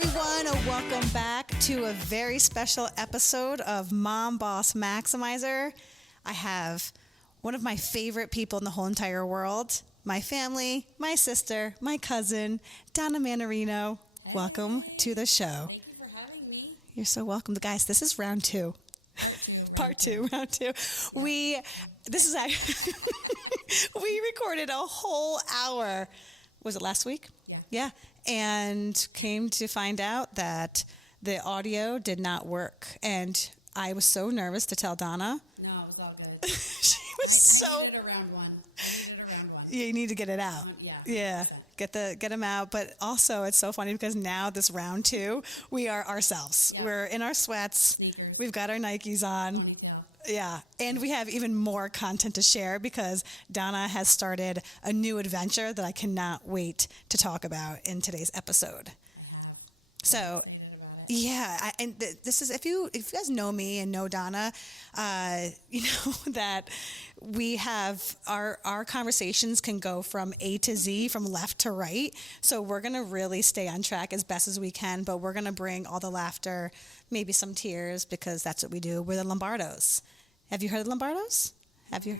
everyone. Welcome back to a very special episode of Mom Boss Maximizer. I have one of my favorite people in the whole entire world, my family, my sister, my cousin, Donna Mannarino. Hey. Welcome to the show. Thank you for having me. You're so welcome. Guys, this is round two. Part two. We recorded a whole hour. Was it last week? Yeah. And came to find out that the audio did not work. And I was so nervous to tell Donna. No, it was all good. She was so... I needed a round one. You need to get it out. Yeah. Get them out. But also, it's so funny because now this round two, we are ourselves. Yeah. We're in our sweats. Sneakers. We've got our Nikes on. Ponytail. Yeah, and we have even more content to share because Donna has started a new adventure that I cannot wait to talk about in today's episode. So, yeah, this is if you guys know me and know Donna, you know that we have our conversations can go from A to Z, from left to right. So we're gonna really stay on track as best as we can, but we're gonna bring all the laughter, maybe some tears, because that's what we do. We're the Lombardos. Have you heard of the Lombardos? Have you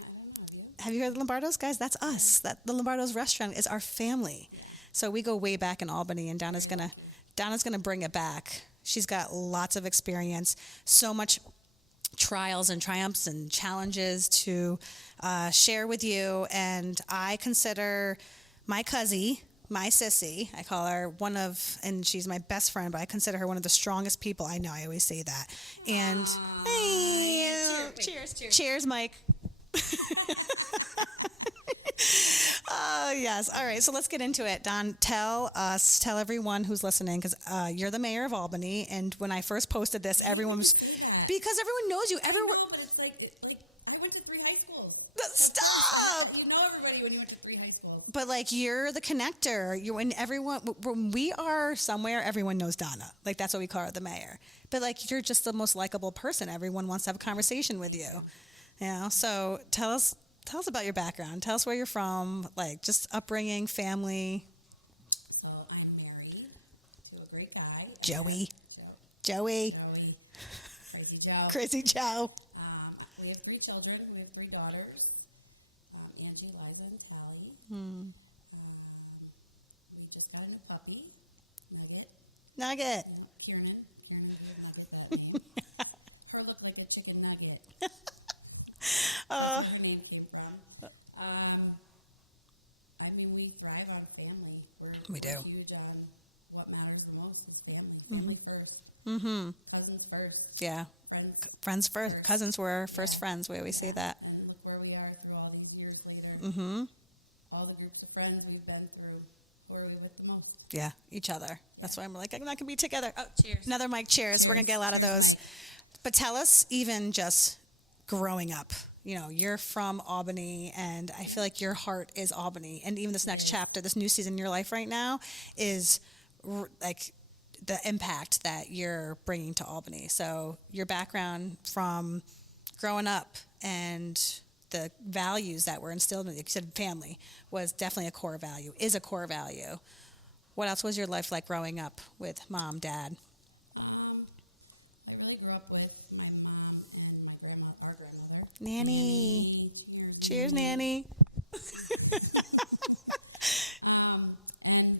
heard of the Lombardos, guys? That's us. The Lombardos restaurant is our family. So we go way back in Albany, and Donna's gonna bring it back. She's got lots of experience, so much trials and triumphs and challenges to share with you. And I consider my cousin, my sissy, I call her and she's my best friend, but I consider her one of the strongest people I know. I always say that. And cheers, Mike. Yes. All right. So let's get into it. Don, tell everyone who's listening, because you're the mayor of Albany. And when I first posted this, because everyone knows you. No, but it's like I went to 3 high schools. Stop. You know everybody when you went to 3 high schools. But like you're the connector. When we are somewhere, everyone knows Donna. Like that's what we call her, the mayor. But like you're just the most likable person. Everyone wants to have a conversation with you. You know. So tell us about your background. Tell us where you're from, like just upbringing, family. So I'm married to a great guy. Joey. Crazy Joe. Crazy Joe. We have 3 children. We have 3 daughters. Angie, Liza, and Tally. We just got a new puppy, Nugget. Kieran gave Nugget that name. Her looked like a chicken nugget. Her name came from. I mean, we thrive on family. We do. We're huge on what matters the most is family. Family first. Mm-hmm. Cousins first. Yeah. Friends first. Cousins were first friends. We always say that. And look where we are through all these years later. Mm-hmm. All the groups of friends we've been through, where are we with the most? Yeah, each other. That's why I'm like, I'm not going to be together. Oh, cheers. Another mic, cheers. We're going to get a lot of those. But tell us, even just growing up, you know, you're from Albany, and I feel like your heart is Albany. And even this next chapter, this new season in your life right now is like the impact that you're bringing to Albany. So your background from growing up and the values that were instilled in you, like you said, family was definitely a core value, is a core value. What else was your life like growing up with mom, dad? I really grew up with my mom and my our grandmother. Nanny. Cheers, Nanny. And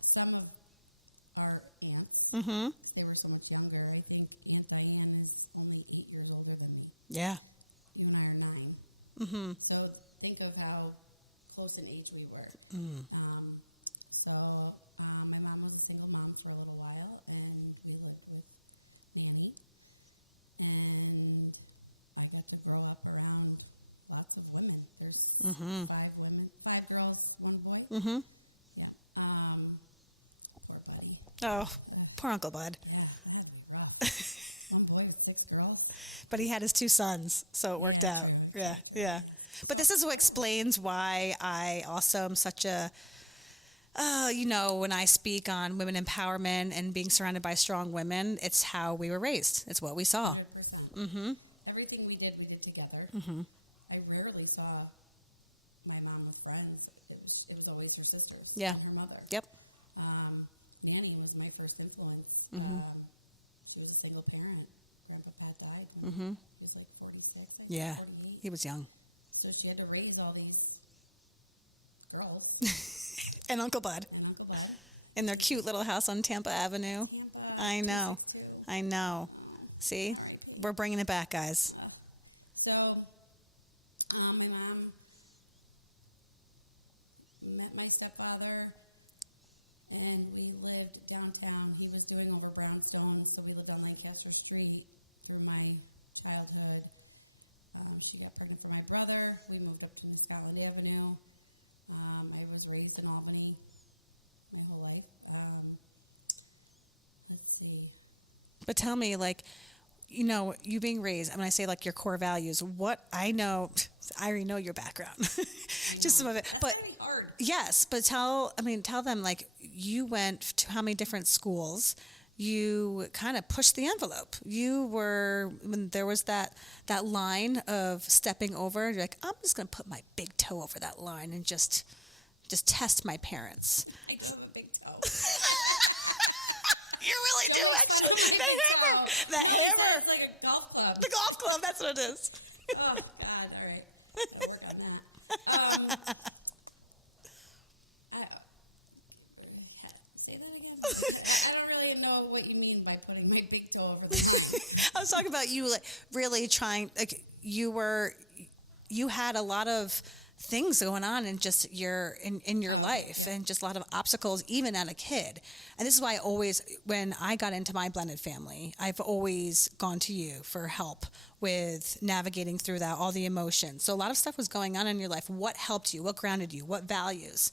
some of our aunts, they were so much younger. I think Aunt Diane is only 8 years older than me. Yeah. You and I are 9. Mm-hmm. So think of how close in age we were. My mom was a single mom for a little while, and we lived with Nanny. And I got to grow up around lots of women. There's 5 women, 5 girls, 1 boy. Mm-hmm. Yeah. Poor Buddy. Oh, poor Uncle Bud. Yeah, that'd be rough. 1 boy, 6 girls. But he had his 2 sons, so it worked out. Yeah. But this is what explains why I also am such a, when I speak on women empowerment and being surrounded by strong women, it's how we were raised. It's what we saw. 100%. Mm-hmm. Everything we did together. Mm-hmm. I rarely saw my mom with friends. It was always her sisters. Yeah. And her mother. Yep. Nanny was my first influence. She was a single parent. Grandpa Pat died when he was like 46, I think, Yeah, 48. he was young. So she had to raise all these girls And Uncle Bud. and Uncle Bud. In their cute little house on Tampa Avenue. I know. I know. See? We're bringing it back, guys. So, my mom met my stepfather, and we lived downtown. He was doing over brownstones, so we lived on Lancaster Street through my childhood. She got pregnant for my brother. We moved up to New Scotland Avenue. I was raised in Albany my whole life. Let's see. But tell me, like, you know, you being raised, when I say like your core values, what I know, I already know your background, just some of it. That's but very hard. yes, but tell them, like, you went to how many different schools? You kind of pushed the envelope. You were, when there was that line of stepping over, you're like, I'm just going to put my big toe over that line and just test my parents. I do have a big toe. You really do, actually. The hammer. It's like a golf club. The golf club, that's what it is. Oh, God, all right. I'll work on that. Say that again. I don't really know what you mean by putting my big toe over the top. I was talking about you, like, really trying, like, you had a lot of things going on in just in your life, and just a lot of obstacles even as a kid. And this is why I always, when I got into my blended family, I've always gone to you for help with navigating through that, all the emotions. So a lot of stuff was going on in your life. What helped you? What grounded you? What values?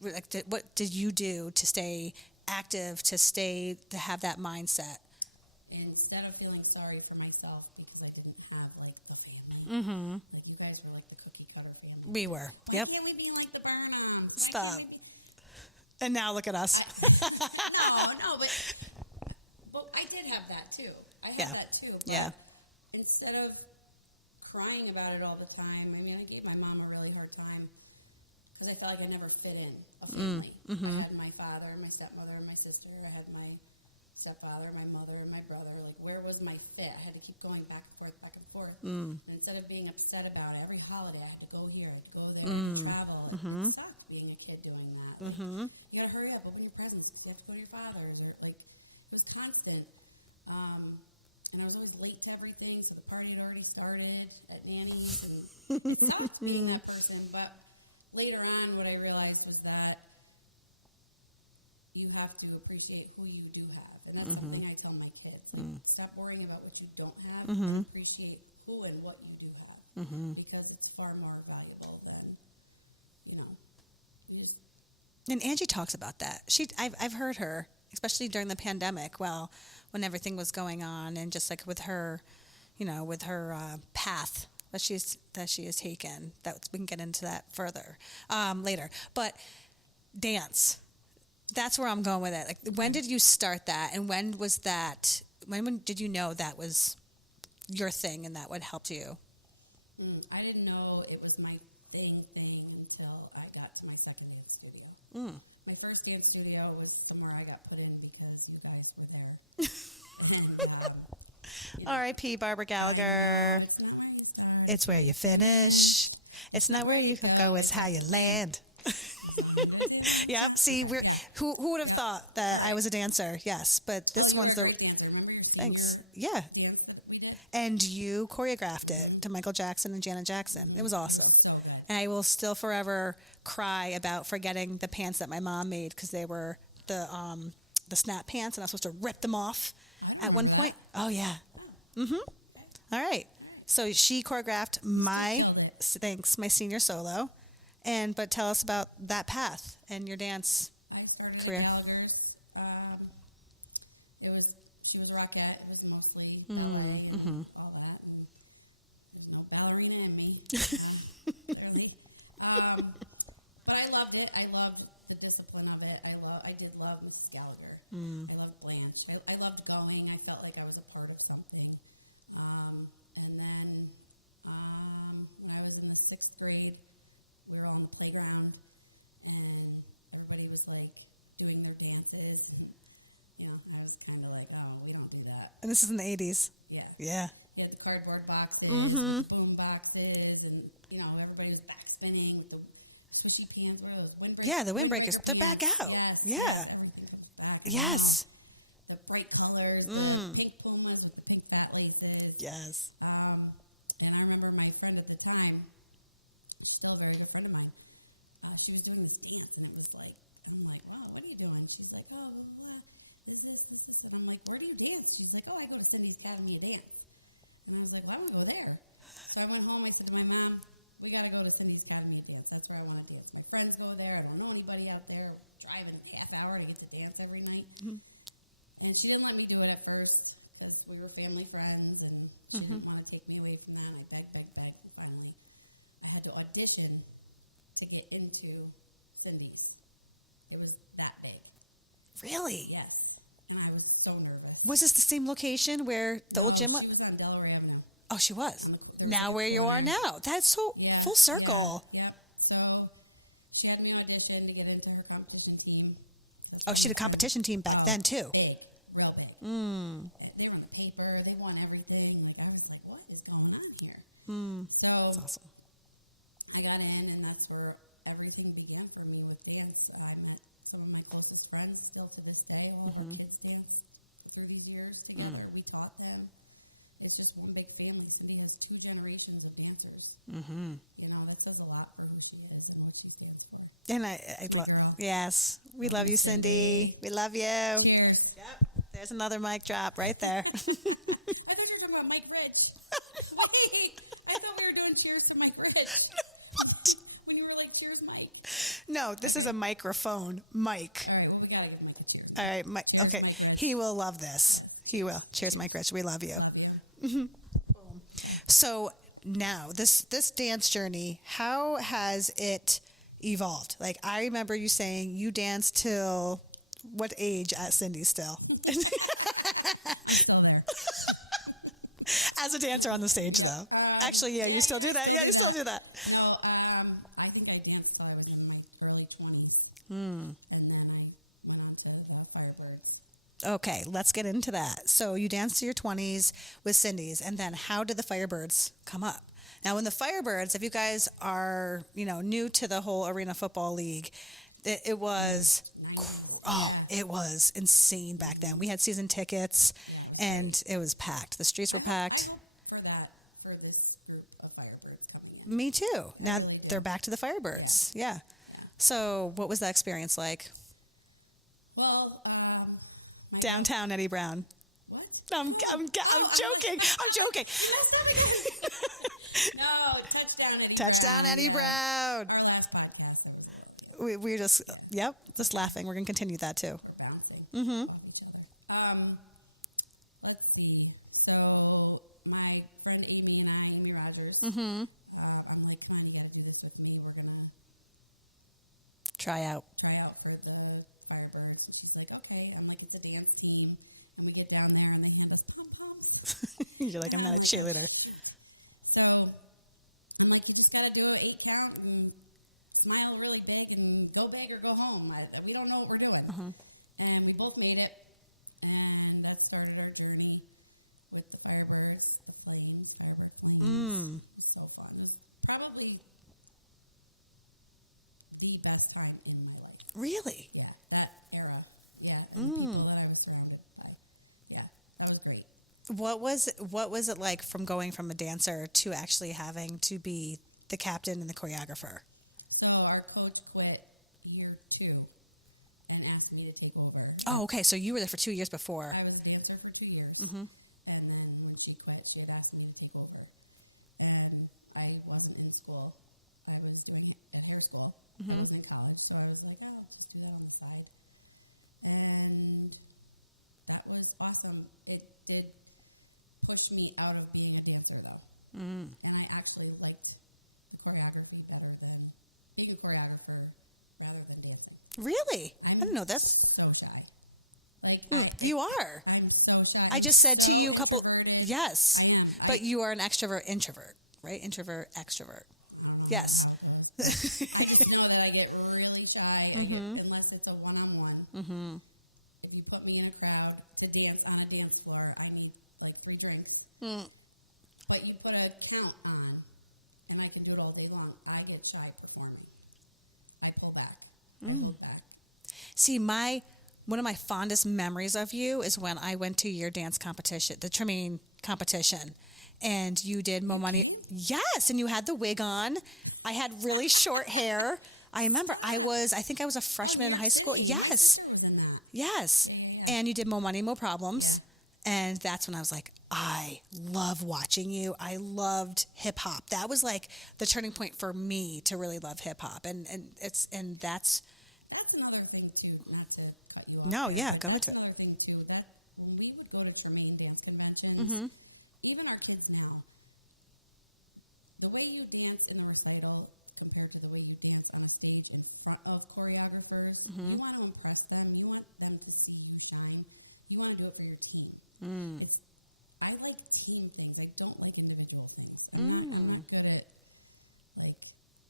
Like, what did you do to stay active, to have that mindset? Instead of feeling sorry for myself because I didn't have, like, the family. Like, you guys were like the cookie cutter family. We were. Why Yep. can't we be like the Burnham? Stop. And now look at us. No, but I did have that too. I had that too. But Yeah. instead of crying about it all the time, I mean, I gave my mom a really hard time because I felt like I never fit in a family. I had my father, my stepmother, and my sister. I had my stepfather, my mother, and my brother. Like, where was my fit? I had to keep going back and forth, back and forth. And instead of being upset about it, every holiday I had to go here, I had to go there, I had to travel. It sucked being a kid doing that. Like, you gotta hurry up, open your presents, because you have to go to your father's. Or, like, it was constant. And I was always late to everything, so the party had already started at Nanny's. And it sucked being that person. But later on, what I realized was that you have to appreciate who you do have. And that's something I tell my kids. Like, stop worrying about what you don't have, but appreciate who and what you do have. Because it's far more valuable than, you just... And Angie talks about that. I've heard her, especially during the pandemic, when everything was going on, and just like with her, with her path that she has taken. That we can get into that further later. But dance, that's where I'm going with it. Like, when did you start that, and when was that? When did you know that was your thing and that would help you? I didn't know it was my thing until I got to my second dance studio. My first dance studio was somewhere I got put in because you guys were there. And, R.I.P. Barbara Gallagher. it's not where you start. It's where you finish. It's not where you go. It's how you land. Yep. See, who would have thought that I was a dancer? Yes, but this You were one's a the great dancer. Remember your senior thanks. Yeah, dance that we did? and you choreographed it to Michael Jackson and Janet Jackson. It was awesome. So good. And I will still forever cry about forgetting the pants that my mom made because they were the snap pants, and I was supposed to rip them off at one point. Oh yeah. All right. So she choreographed my senior solo, but tell us about that path and your dance I started career. with Gallagher's. She was a rockette. It was mostly ballet and all that. And there's no ballerina in me, clearly. But I loved it. I loved the discipline of it. I did love Mrs. Gallagher. I loved Blanche. I loved going. I felt like I was a part of something. And then when I was in the 6th grade, we were all on the playground, and everybody was like doing their dances. And, I was kind of like, oh, we don't do that. And this is in the 80s. Yeah. Yeah. They had the cardboard boxes, boom boxes, and, everybody was back spinning. The swishy pants, what are those? Windbreakers? Yeah, the windbreakers. They're back out. Yes. Yeah. Back Yes. the bright colors, the pink pumas with the pink fat laces. Yes. And I remember my friend at the time, she's still a very good friend of mine, she was doing this dance, and it was like, I'm like, wow, what are you doing? She's like, oh, this. And I'm like, where do you dance? She's like, oh, I go to Cindy's Academy of Dance. And I was like, well, I want to go there. So I went home, I said to my mom, we got to go to Cindy's Academy of Dance. That's where I want to dance. My friends go there. I don't know anybody out there. Driving a half hour to get to dance every night. And she didn't let me do it at first because we were family friends, and she didn't want to take me away from that. And I begged, and finally I had to audition to get into Cindy's. It was that big. Really? Yes. And I was so nervous. Was this the same location where the old gym was? She was on Delaware Avenue. Oh, she was. Now where you are now. That's so full circle. Yeah. So she had me audition to get into her competition team. Oh, she had a competition team back then, too. Big, real big. They were in the paper. They won everything. Like, I was like, what is going on here? So That's awesome. I got in, and that's where everything began for me with dance. I met some of my closest friends still to this day. All of our kids danced through these years together. We taught them. It's just one big family. Cindy has 2 generations of dancers. That says a lot for who she is and what she stands for. And I love, yes, we love you, Cindy. We love you. Cheers. Yep. There's another mic drop right there. I thought you were talking about Mike Rich. Wait, I thought we were doing cheers to Mike Rich. What? When you were like, cheers, Mike. No, this is a microphone. Mike. All right, well, we got to give Mike a cheers. All right, Mike. Cheers, Okay. Mike Rich. He will love this. He will. Cheers, Mike Rich. We love you. Love you. So now this dance journey, how has it evolved? Like, I remember you saying you danced till what age at Cindy still? As a dancer on the stage, though. Actually, yeah, you still do that. Yeah, you still do that. No, I think I danced till I was in my early 20s. And then I went on to Firebirds. Okay, let's get into that. So you danced to your 20s with Cindy's, and then how did the Firebirds come up? Now, when the Firebirds, if you guys are, new to the whole Arena Football League, it was insane back then. We had season tickets, and it was packed. The streets were packed. I hope for this group of Firebirds coming in. Me too. Now they're back to the Firebirds. Yeah. So what was that experience like? Well, Downtown Eddie Brown. what? I'm joking. I'm joking. No, touchdown, Eddie. Touchdown, Eddie Brown. Our last podcast, I was We're just laughing. We're going to continue that too. bouncing. Let's see. So my friend Amy Rogers. I'm like, come on, you got to do this with me. We're gonna Try out. try out for the Firebirds, and she's like, okay. I'm like, it's a dance team, and we get down there, and they kind of pom pom. You're like, I'm not a cheerleader. So I'm like, you just got to do an 8 count and smile really big and go big or go home. We don't know what we're doing. And we both made it, and that started our journey with the Firebirds, the Flames, Firebird Flames. It was so fun. It was probably the best time in my life. Really? Yeah, that era. Yeah, people that I was surrounded by. Yeah, that was great. What was it like from going from a dancer to actually having to be the captain and the choreographer? So our coach quit year 2 and asked me to take over. Oh, okay. So you were there for 2 years before. I was a dancer for 2 years. And then when she quit, she had asked me to take over. And I wasn't in school. I was doing it at hair school. I was in college. So I was like, I'll just do that on the side. And that was awesome. It did push me out of being a dancer, though. And I actually liked the choreography better than being a choreographer rather than dancing. Really? I didn't know this. So shy. Like, You are. I'm so shy. I just said to you a couple. Introverted. Yes, I am. but you are an extrovert introvert, right? Introvert extrovert. Yes. I just know that I get really really shy. Unless it's a one-on-one. If you put me in a crowd to dance on a dance floor, I need like 3 drinks. But you put a count on, and I can do it all day long. I get shy performing. I pull back. I pull back. See, one of my fondest memories of you is when I went to your dance competition, the trimming competition, and you did Mo Money. Yes, and you had the wig on. I had really short hair. I remember I think I was a freshman in high school. Yes. Yes. And you did Mo Money, Mo Problems. And that's when I was like, I love watching you. I loved hip hop. That was like the turning point for me to really love hip hop. And that's another thing too, not to cut you off. No, yeah, go into it. That's another thing too, that when we would go to Tremaine Dance Convention, even our kids now, the way you dance in a recital compared to the way you dance on a stage in front of choreographers, you want to impress them, you want them to see you shine, you want to do it for your team. I like team things. I don't like individual things. I'm not good at, like,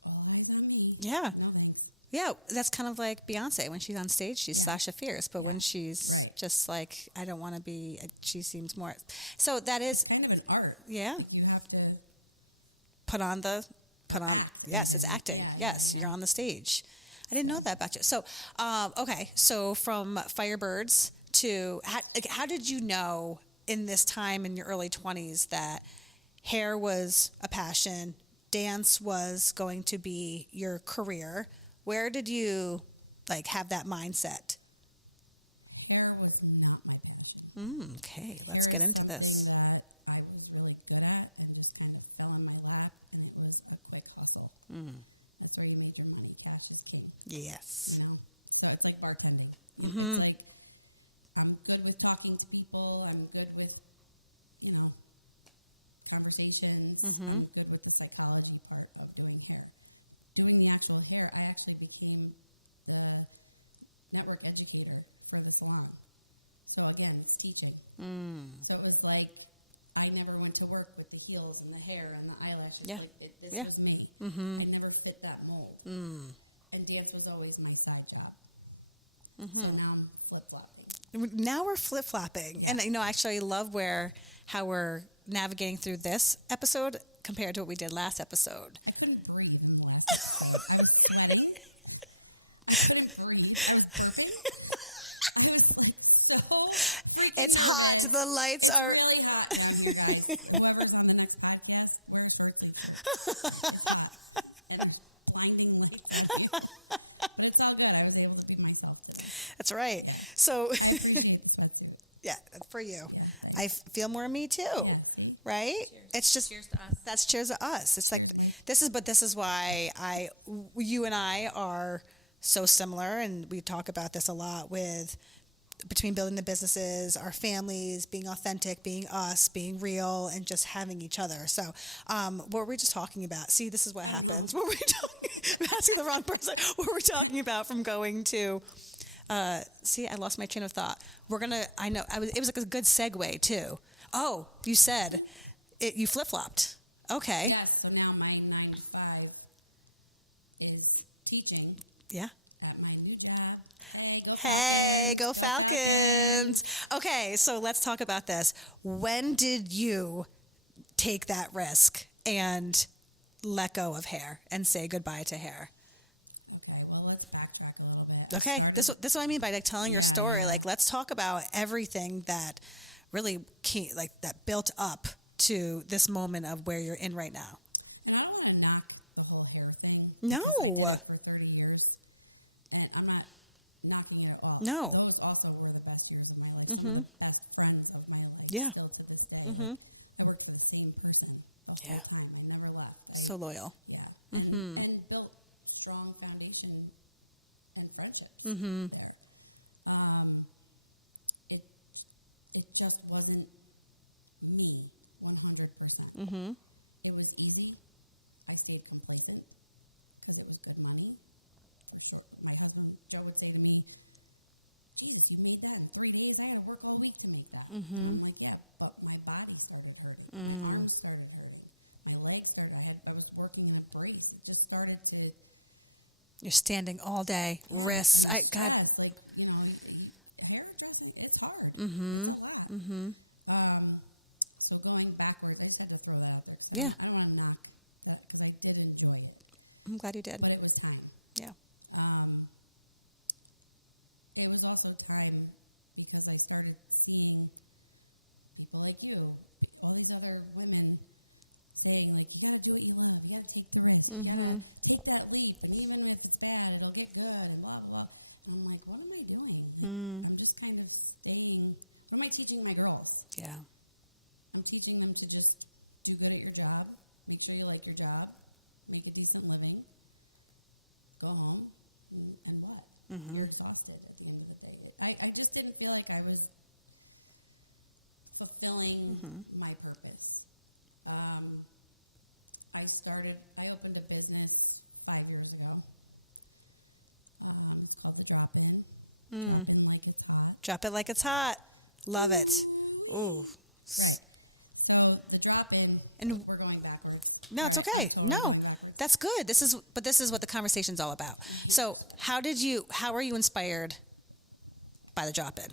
all eyes on me. Yeah. No thanks. Yeah, that's kind of like Beyonce. When she's on stage, she's Sasha Fierce. But when she's just like, I don't want to be, she seems more. So that is. Kind of an art. Yeah. You have to Put on. Yes, it's acting. Yeah. Yes, you're on the stage. I didn't know that about you. So, okay. So from Firebirds to, how did you know in this time in your early 20s that hair was a passion, dance was going to be your career? Where did you have that mindset? Hair was not my passion. Okay, let's get into this. That I was really good at and just kind of fell in my lap, and it was a quick hustle. That's where you make your money. Cash is king. Yes. You know? So it's like bartending. It's like I'm good with talking to people. I'm good with, conversations. I'm good with the psychology part of doing hair. Doing the actual hair, I actually became the network educator for the salon. So again, it's teaching. So it was like I never went to work with the heels and the hair and the eyelashes. Yeah. This was me. I never fit that mold. And dance was always my side job. So now I'm flip-flopping. Now we're flip-flopping. And, actually I love how we're navigating through this episode compared to what we did last episode. I couldn't breathe in the last episode. I couldn't breathe. I was burping. I was like so... It's hot. The lights are... It's really hot around here, guys. Whoever's on the next podcast, wear shorts and blinding lights. But it's all good. I was able to be myself today. That's right. So... I appreciate the sweatsuit. Yeah, for you. I feel more me too, right? Cheers. It's just Cheers to us. That's cheers to us. It's like this is why you and I are so similar, and we talk about this a lot between building the businesses, our families, being authentic, being us, being real, and just having each other. So, what were we just talking about? See, this is what happens. What were we talking? I'm asking the wrong person. What were we talking about from going to? See, I lost my train of thought. It was like a good segue too. Oh, you said you flip-flopped. Okay. Yes, so now my 9 to 5 is teaching Yeah. at my new job. Hey, go Falcons. Okay, so let's talk about this. When did you take that risk and let go of hair and say goodbye to hair? Okay, well, let's backtrack a little bit. Okay, this is what I mean by telling your story. Let's talk about everything that really that built up to this moment of where you're in right now. And I don't want to knock the whole hair thing. No. For 30 years. And I'm not knocking it off. No. Those also were the best years of my life. One of the best friends of my life. Yeah. Still to this day. I worked for the same person the whole time. I never left. So loyal. Yeah. And built strong foundation and friendships there. It just wasn't me 100%. It was easy. I stayed complacent because it was good money. My husband Joe would say to me, "Jesus, you made that in 3 days. I had to work all week to make that." I'm like, "Yeah, but my body started hurting. My arms started hurting. My legs started. I was working in a brace. It just started to You're standing all day, wrists. God. Yes, like, hairdressing is hard. Mm-hmm. It's a lot. Mm-hmm. So going backwards, I just had to throw that out there. So Yeah. I don't want to knock that because I did enjoy it. I'm glad you did. But it was time. Yeah. It was also time because I started seeing people like you, all these other women saying, like, you gotta do what you love, you gotta take the risk, you gotta take that leap, and even if it's bad, it'll get good, and blah, blah. And I'm like, what am I doing? I'm just kind of staying. What am I teaching my girls? Yeah. I'm teaching them to just do good at your job, make sure you like your job, make a decent living, go home, and what? You're exhausted at the end of the day. I just didn't feel like I was fulfilling my purpose. I opened a business 5 years ago. It's called The Drop-In. Drop-In like it's hot. Drop it like it's hot. Love it. Ooh. Okay. So The Drop-In, And we're going backwards. no, it's okay. No, that's good. This is what the conversation's all about. So how were you inspired by the drop-in?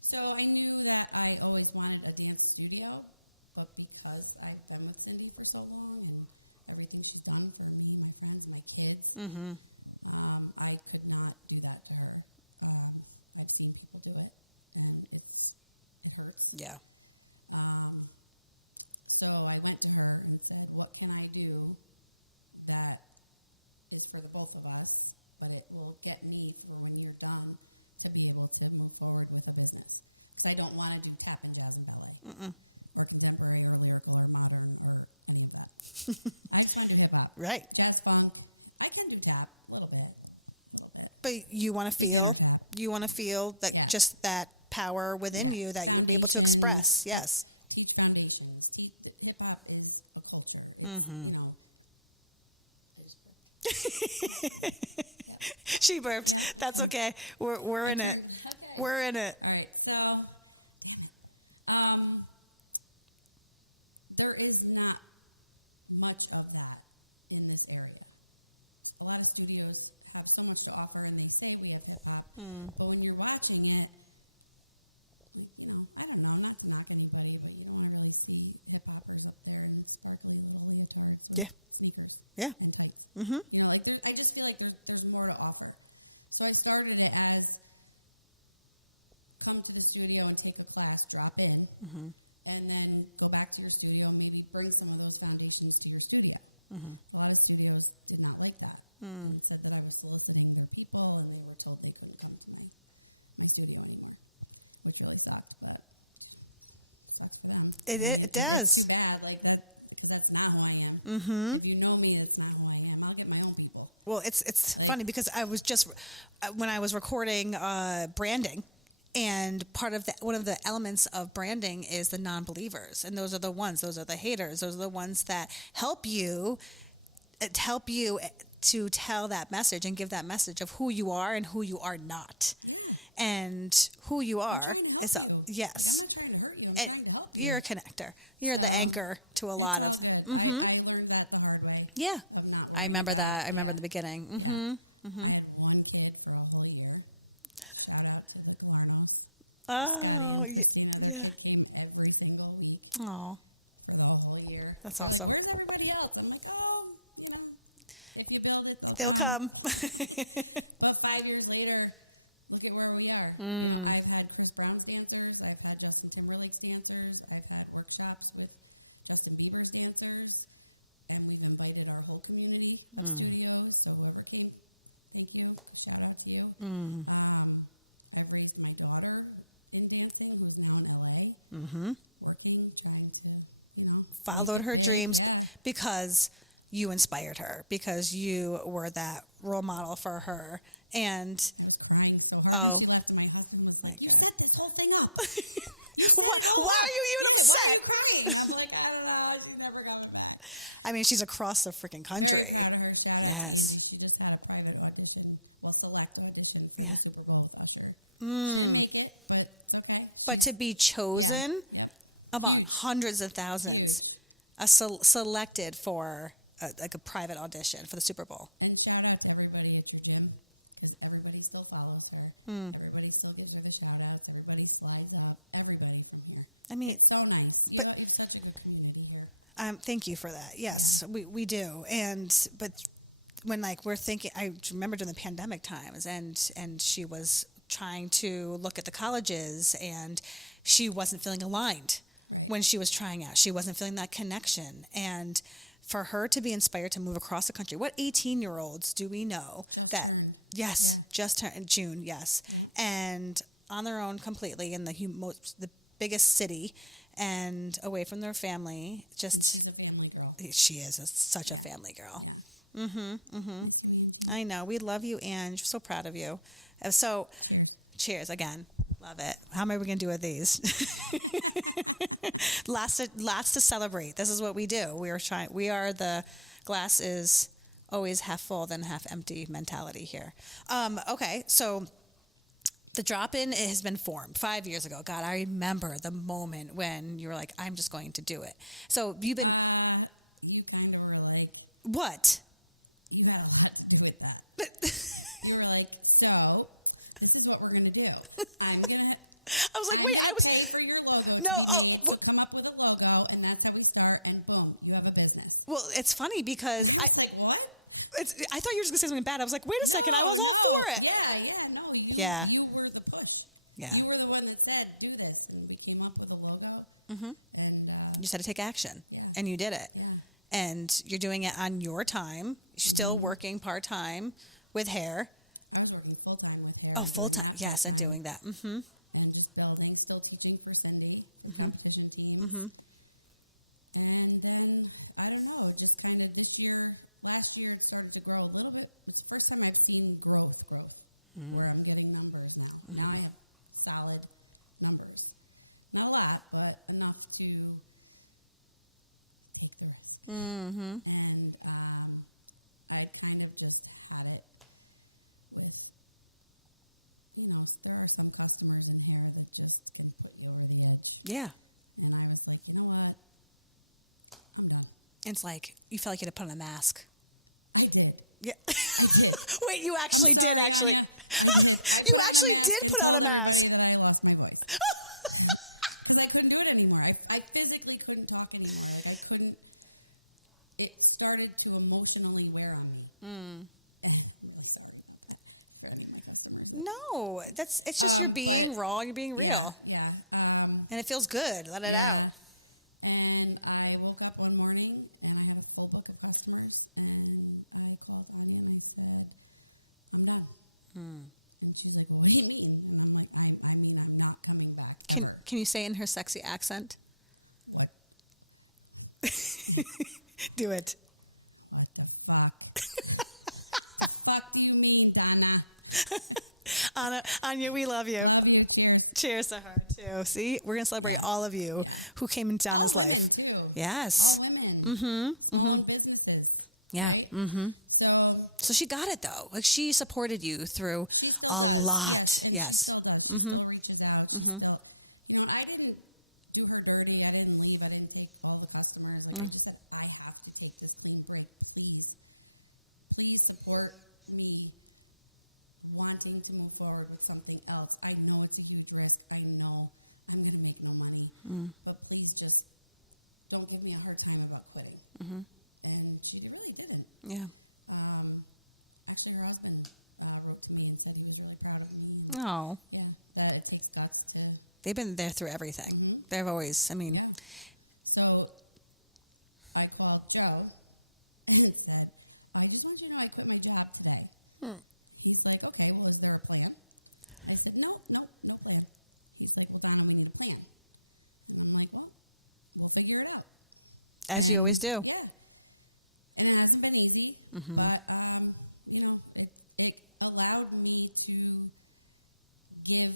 So I knew that I always wanted a dance studio, but because I've been with Cindy for so long and everything she's done for me, my friends, my kids, I could not do that to her. I've seen people do it, and it hurts. Yeah. So I went to her and said, what can I do that is for the both of us, but it will get me through when you're done to be able to move forward with a business. Because I don't want to do tap and jazz and ballet, or contemporary, or lyrical, or modern, or any of that. I just want to do hip hop. Right. Jazz funk. I can do tap a little bit. But you want to feel that just that power within you that you're able to express. Yes. Teach foundations. Hip hop is a culture. You know, She burped. That's okay. We're in it. Okay. We're in it. All right. So, there is not much of that in this area. A lot of studios have so much to offer, and they say we have hip hop, but when you're watching it, I don't know, not to knock anybody, but you don't really see hip hoppers up there in sparkly little sneakers. Yeah. And tights. I just feel like there's more to offer. So I started it as come to the studio and take a class, drop in, and then go back to your studio and maybe bring some of those foundations to your studio. A lot of studios did not like that. They said that I was soliciting more people, and they were told they couldn't come to my studio anymore, which really sucked, but it sucks for them. It does. It's too bad, like that, because that's not who I am. If you know me, it's not who I am. I'll get my own people. Well, it's funny because I was just when I was recording branding, and one of the elements of branding is the non-believers, and those are the haters, those are the ones that help you to tell that message and give that message of who you are and who you are not, and who you are is yes, I'm not trying to hurt you. I'm and trying to help you. you're a connector. You're the anchor to a lot of. I learned that the hard way. Yeah, But not I remember that. I remember the beginning. I had one kid for a whole year. Shout out to the Camarnos. Oh, Christina, yeah. that came every single week Oh, for the whole year. that's They're like, awesome. where's everybody else? I'm like, if you build it, They'll come. But 5 years later, look at where we are. I've had Chris Brown's dancers. I've had Justin Timberlake's dancers. I've had workshops with Justin Bieber's dancers. And we've invited our whole community of studios. So whoever came, thank you. Shout out to you. I've raised my daughter in dancing, who's now in LA. Working, trying to, Followed her dreams Yeah. because you inspired her, because you were that role model for her. And I was crying so bad. Oh. She left, and my husband was My like, you God. set this whole thing up. why are you even Why upset? are you crying? I'm like, I don't know. She's never got it back. I mean, she's across the freaking Very country. proud of her. Shout out. Yes. She just had a private audition, select audition for Yeah. the Super Bowl with Usher. Didn't make it, but it's okay. But to be chosen among hundreds of thousands, selected for a private audition for the Super Bowl. And shout out to everybody everybody still follows her. Everybody still gives her the shout outs. Everybody slides up. Everybody from here. I mean, It's so nice. but It's such a good community here. thank you for that. Yes, we do. But when we're thinking, I remember during the pandemic times, and she was trying to look at the colleges, and she wasn't feeling aligned when she was trying out. She wasn't feeling that connection, and for her to be inspired to move across the country, what 18-year-olds do we know that? Yes, just turned June. Yes, and on their own completely in the biggest city, and away from their family. Just She's a family girl. she is such a family girl. I know. We love you, Ange. So proud of you. So, cheers again. Love it. How am I going to do with these? Lots to celebrate. This is what we do. We are the glass is always half full than half empty mentality here. Okay, so the drop-in has been formed 5 years ago. God, I remember the moment when you were like, I'm just going to do it. So you've been... You kind of were like... What? You had a lot to do with that. You were like, so, this is what we're going to do. I'm going to... I was like, wait, I was... Pay for your logo. No, Come up with a logo, and that's how we start, and boom, you have a business. Well, it's funny because I was like, what? I thought you were just going to say something bad. I was like, wait a second, I was all for it. Yeah, no. Yeah. You were the push. Yeah. You were the one that said, do this, and we came up with a logo. And You just had to take action, Yeah. and you did it. Yeah. And you're doing it on your time. You're still working part-time with hair. I was working full-time with hair. Oh, full-time. Yes, and doing that. Mm-hmm. And just building, still teaching for Cindy, the competition team. And then, I don't know, just kind of last year it started to grow a little bit. It's the first time I've seen growth, where I'm getting numbers now. Not solid numbers. Not a lot, but enough to take the risk. And I kind of just had it with, there are some customers in here that just can put you over the edge. Yeah. And I was like, you know what? I'm done. It's like you felt like you had to put on a mask. I did. Yeah. I did. Wait, you actually did, actually. You actually did put on a mask. That I lost my voice. Because I couldn't do it anymore. I physically couldn't talk anymore. I couldn't. It started to emotionally wear on me. I'm sorry for any of my customers. No, it's just you're being raw, you're being real. Yeah. And it feels good. Let it out. And I woke up one morning and I had a full book of customers, and I called one and I said, I'm done. And she's like, what do you mean? And I'm like, I mean, I'm not coming back. Can you say it in her sexy accent? What? Do it. What the fuck? Fuck do you mean, Donna? Anya, we love you. Love you. Cheers. Cheers to her, too. See, we're going to celebrate all of you who came into Donna's All life. women, too. Yes. All women. Small businesses. Yeah. Right? So she got it, though. Like, she supported you through She still a does. lot. Yes. Yes. She still does. She still reaches out. She still, I didn't do her dirty. I didn't leave. I didn't take all the customers. I just said, I have to take this clean break. Please support me wanting to move forward with something else. I know it's a huge risk. I know I'm going to make no money. But please just don't give me a hard time about quitting. And she really didn't. Yeah. Actually, her husband wrote to me and said he was really proud of me. Oh. Yeah, that it takes guts to... They've been there through everything. They've always, Yeah. So, I called Joe and said, I just want you to know I quit my job today. He's like, okay, was there a plan? I said, no plan. He's like, well, Donna, we need a plan. And I'm like, well, we'll figure it out. As you always do. Yeah. And it hasn't been easy, but, it allowed me to give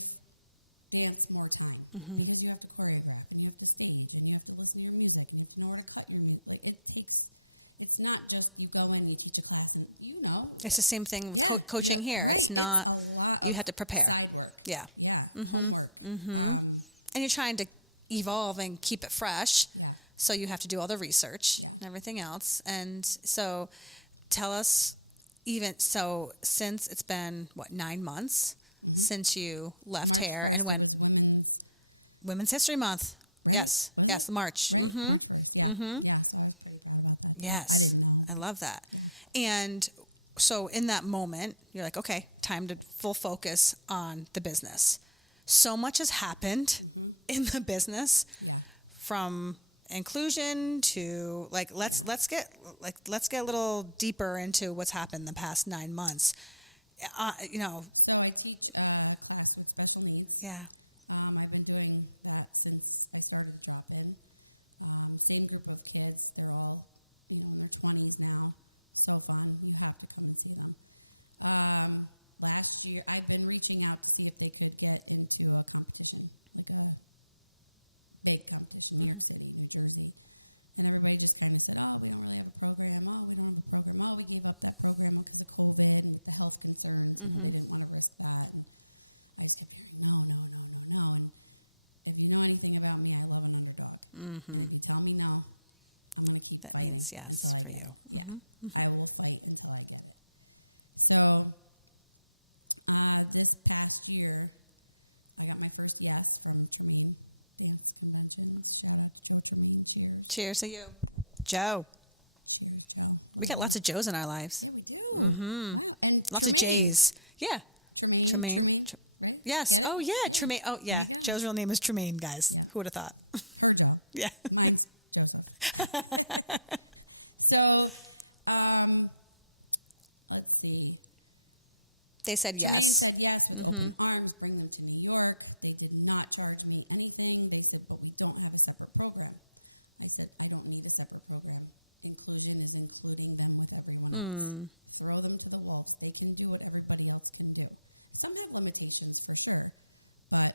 dance more time. Because you have to choreograph, and you have to stage, and you have to listen to your music, and you have to know how to cut your music. It's not just you go in and you teach a class, and It's the same thing with coaching here. It's not, you have to prepare. Side work. Yeah. Yeah. Side work. And you're trying to evolve and keep it fresh. So you have to do all the research and everything else. And so tell us even so, since it's been, what, 9 months since you left hair and went Women's History Month. Yes, yes, March. Mm-hmm. Mm-hmm. Yes, I love that. And so in that moment, you're like, okay, time to full focus on the business. So much has happened in the business, from inclusion to like let's get a little deeper into what's happened the past 9 months. You know, So I teach a class with special needs. yeah. I've been doing that since I started drop-in. Same group of kids. They're all in their 20s now. So fun. You have to come and see them. Last year, I've been reaching out to see if they could get into a competition, like a big competition in New York City, New Jersey. And everybody just kind of said, oh, we don't have a program. Oh, we don't have a program. Oh, we gave up that program because of COVID and the health concerns. Mm-hmm. We didn't want to risk that. And I just kept hearing, no. And if you know anything about me, I love an underdog. Mm-hmm. If you tell me no, I'm going to keep That fighting means yes for you. Yeah. Mm-hmm. I will fight until I get it. So this past year, I got my first yes from Tremaine Dance Convention. Shout out to Joe Tremaine. Cheers. Cheers to you, Joe. We got lots of Joes in our lives. Yeah, we do. Mm-hmm. And Lots of J's. Yeah. Tremaine. Right? Yes. Yeah. Oh, yeah. Tremaine. Oh, yeah. Joe's real name is Tremaine, guys. Who would have thought? Poor Joe. Yeah. Mine's Joe. So, let's see. They said yes. Tremaine said yes with open arms, bring them to New York. They did not charge me anything. They said, but we don't have a separate program. I said, I don't need a separate program. Inclusion is including them with everyone. Throw them to the wolves. They can do what everybody else can do. Some have limitations for sure, but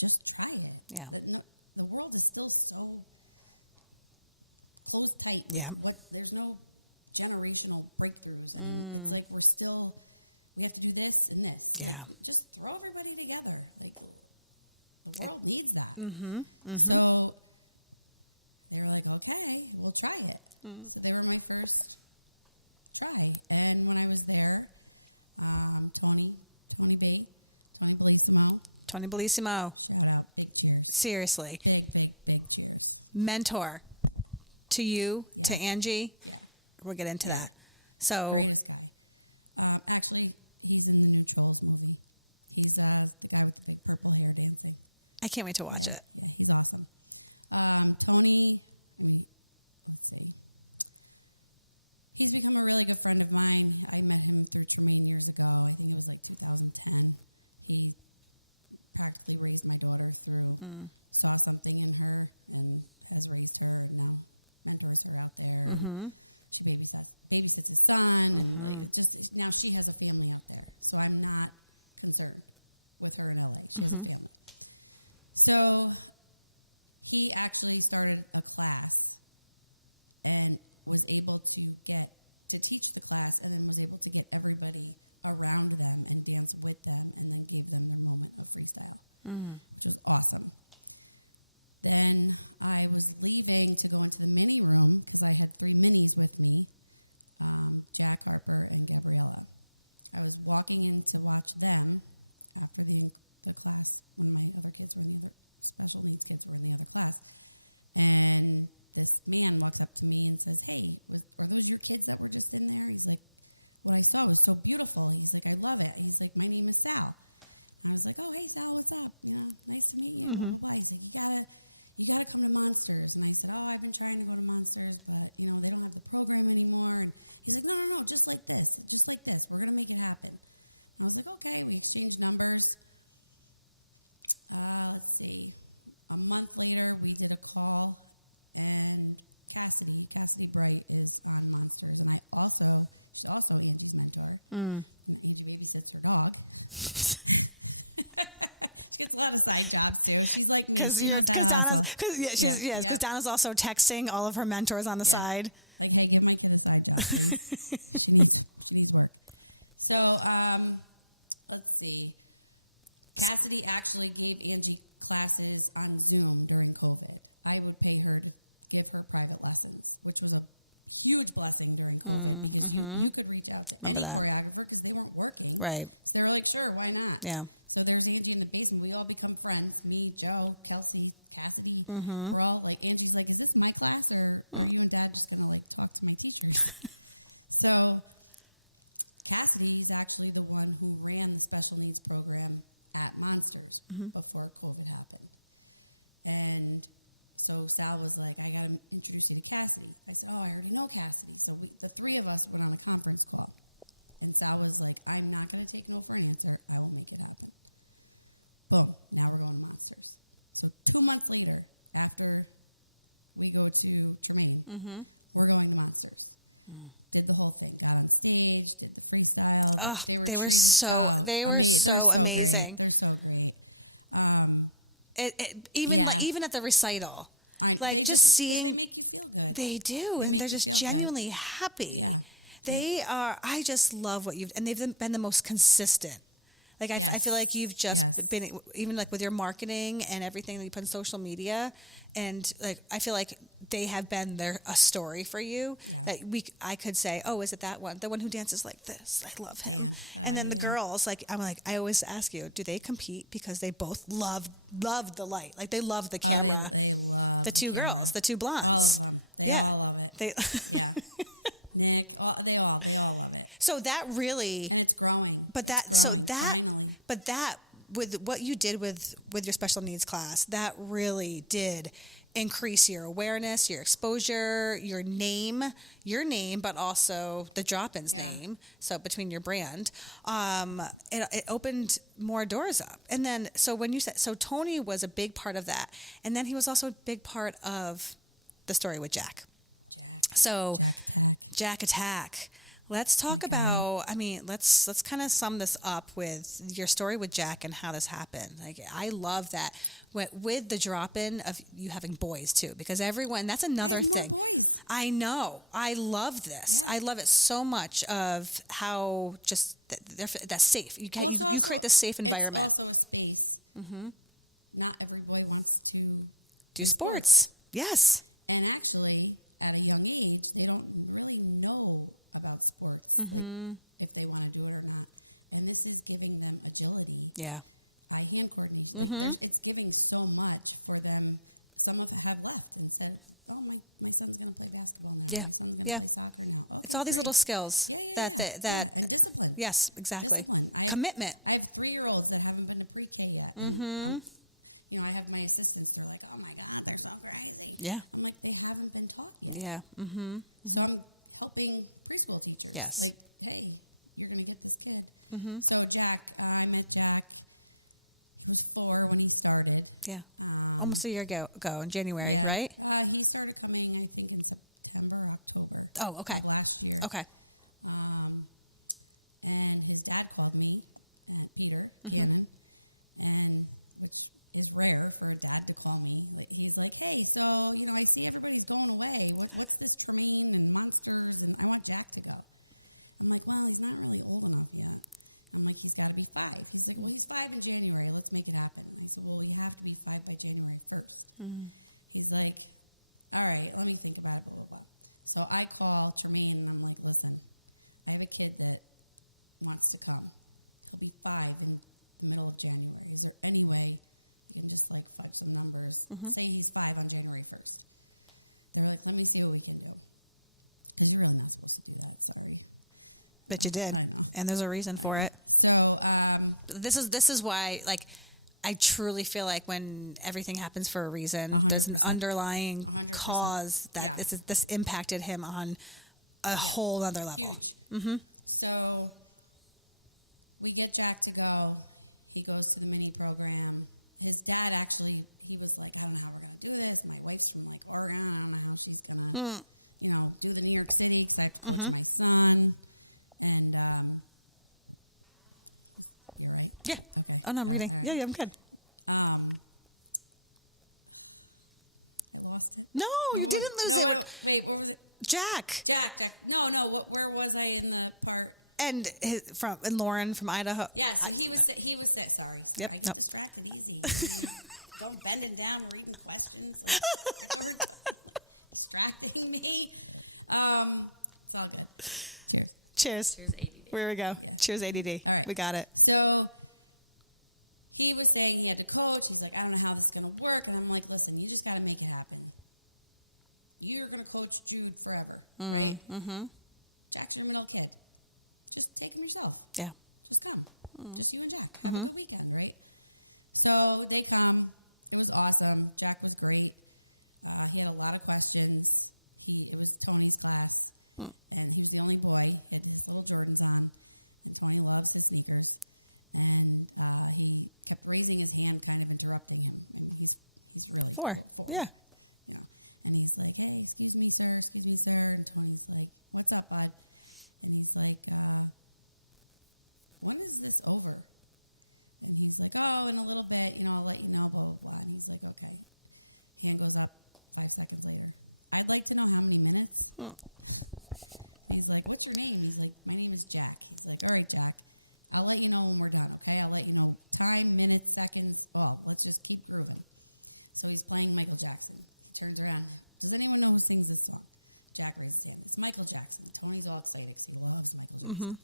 just try it. Yeah. The world is still so closed tight. Yeah. There's no generational breakthroughs. It's like we have to do this and this. Yeah. Just throw everybody together. Like, the world needs that. So they were like, okay, we'll try it. So they were my first try. And when I was there, Tony Bellissimo. Big cheers. Seriously. Big cheers. Mentor to you, to Angie. We'll get into that. So, Actually, he's in the new Trolls movie. He's the guy with the purple hair. I can't wait to watch it. He's awesome. Tony, he's become a really good friend of mine. I met him 13 years ago. I think it was like 2010. We practically raised my daughter through, saw something in her, and has raised her, and now mentors her out there. She babysits his son. Now she has a family out there, so I'm not concerned with her in LA. So he actually started a class and was able to teach the class, and then was able to get everybody around them and dance with them, and then gave them a moment of freestyle. It was awesome. Then I was leaving to go into the mini room because I had 3 minis with me, Jack, Harper, and Gabriella. I was walking in to watch them after doing the class, and my other kids were in the special needs kids were in the other class. And this man walked up to me and says, hey, are those your kids that were just in there? He's like, well, I saw it was so beautiful. He's like, I love it. And he's like, my name is Sal. And I was like, oh, hey, Sal, what's up? Nice to meet you. He's like, you gotta come to Monsters. And I said, oh, I've been trying to go to Monsters, but, they don't have the program anymore. And he's like, no, just like this. We're gonna make it happen. And I was like, okay. We exchanged numbers. Let's see. A month later, we did a call, and Cassidy Bright is on Monsters, and she's also Angie's mentor. Angie babysits her dog. It's a lot of side jobs too. She's like, because Donna's also texting all of her mentors on the side. Like, hey, give my kid a side job. So, let's see. Cassidy actually gave Angie classes on Zoom during COVID. I would pay her to give her private lessons, which was a huge blessing during COVID. You could Remember that? Choreographer because they weren't working. Right. So they were like, sure, why not? Yeah. So there's Angie in the basement. We all become friends. Me, Joe, Kelsey, Cassidy. Mm-hmm. We're all like, Angie's like, is this my class or are you and Dad just gonna like talk to my teachers? So Cassidy is actually the one who ran the special needs program at Monsters before COVID happened. And so Sal was like, I got to introduce you to Cassidy. I said, oh, I already know Cassidy. So the three of us went on a conference call. And Sal was like, I'm not going to take no for an answer. I will make it happen. Boom. Now we're on Monsters. So 2 months later, after we go to Tremaine, we're going to Monsters. Did the whole thing. Got on stage, did the freestyle. Oh, they were so amazing. They're so great. Even at the recital, like just seeing, Make you feel good. they do, and they're just genuinely happy. They are. I just love what and they've been the most consistent. Like I feel like you've just been, even like with your marketing and everything that you put in social media, and like I feel like they have been a story for you that I could say, oh, is it that one, the one who dances like this? I love him. And then the girls, like I always ask you, do they compete because they both love the light, like they love the camera? The two girls, the two blondes, They all love it. they. Nick, they all love it. So that really. And it's growing. But that with what you did with your special needs class, that really did increase your awareness, your exposure, your name, but also the drop-in's name. So between your brand, it opened more doors up. And then, so when you said, so Tony was a big part of that. And then he was also a big part of the story with Jack. So Jack Attack. Let's talk about, let's kind of sum this up with your story with Jack and how this happened. Like, I love that with the drop-in of you having boys too, because that's another thing. I know. I love this. I love it so much of how just that's safe. You create this safe environment. It's also a space. Not everybody wants to Do sports. Yes. And actually, at a young age, they don't really know about sports if they want to do it or not. And this is giving them agility. Yeah. Hand coordination. It's giving so much for them. Some of them have left and said, oh, my son's going to play basketball now. Yeah. My son's Yeah. gonna play soccer now. Oh, It's all these little skills that and discipline. yes, exactly. Discipline. Commitment. I have 3-year-olds that haven't been to pre-K yet. You know, I have my assistants who are like, oh my God, they're so great. Yeah. I'm like, they haven't been taught yet. Yeah. So I'm helping preschool teachers. Yes. Like, hey, you're going to get this kid. So Jack, I met Jack. He was 4 when he started. Yeah. Almost a year ago in January, right? He started coming, I think, in September, October. Oh, okay. Last year. Okay. And his dad called me, Peter, and which is rare for a dad to call me. Like, he's like, hey, so, you know, I see everybody's going away. What's this Tremaine and Monsters, and I want Jack to go. I'm like, well, he's not really old enough yet. I'm like, he's got to be 5. He's like, well, he's 5 in January. Let's make it happen. I said, well, we have to be 5 by January 1st. He's like, all right, let me think about it a little bit. So I call Tremaine and I'm like, listen, I have a kid that wants to come. He'll be 5 in the middle of January. Is there any way you can just like fudge some numbers? Say he's 5 on January 1st. They're like, let me see what we can do. Because you're not supposed to do that, sorry. But you did, and there's a reason for it. So, This is why, like, I truly feel like when everything happens for a reason, there's an underlying cause that this impacted him on a whole other level. So we get Jack to go. He goes to the mini program. His dad actually, he was like, I don't know how we're gonna do this. My wife's from like Oregon. I don't know how she's gonna, do the New York City because I have my son. And you're right. Yeah. Oh no, I'm reading. Yeah, I'm good. I lost it. No, you didn't lose it. Wait, what was it? Jack Jack. Where was I in the part? and Lauren from Idaho. Yes, he was sick. Sorry. Yep, I get nope. distracted easy. Don't bending down reading questions. Distracting me. It's all good. Cheers. Here's 80. Here we go. Cheers, ADD. Right. We got it. So he was saying he had to coach. He's like, I don't know how this is going to work. And I'm like, listen, you just got to make it happen. You're going to coach Jude forever. Right? Mm-hmm. Jack's going to be okay. Just take him yourself. Yeah. Just come. Just you and Jack. Mm-hmm. The weekend, right? So they come. It was awesome. Jack was great. He had a lot of questions. It was Tony's class. And he was the only boy. He had his little Jordans on. And Tony loves his sneakers. And he kept raising his hand, kind of interrupting him. And he's really 4. Yeah. And he's like, hey, excuse me, sir. And Tony's like, what's up, bud? And he's like, when is this over? And he's like, oh, in a little bit, I'll let you know, blah, blah, blah. And he's like, okay. Hand goes up 5 seconds later. I'd like to know how many minutes. He's like, what's your name? He's like, my name is Jack. He's like, all right, Jack. I'll let you know when we're done, okay? I'll let you know time, minutes, seconds, blah. Let's just keep grooving. So he's playing Michael Jackson. Turns around. Does anyone know who sings this song? Jack raised his hand. It's Michael Jackson. Tony's all excited because he loves Michael Jackson.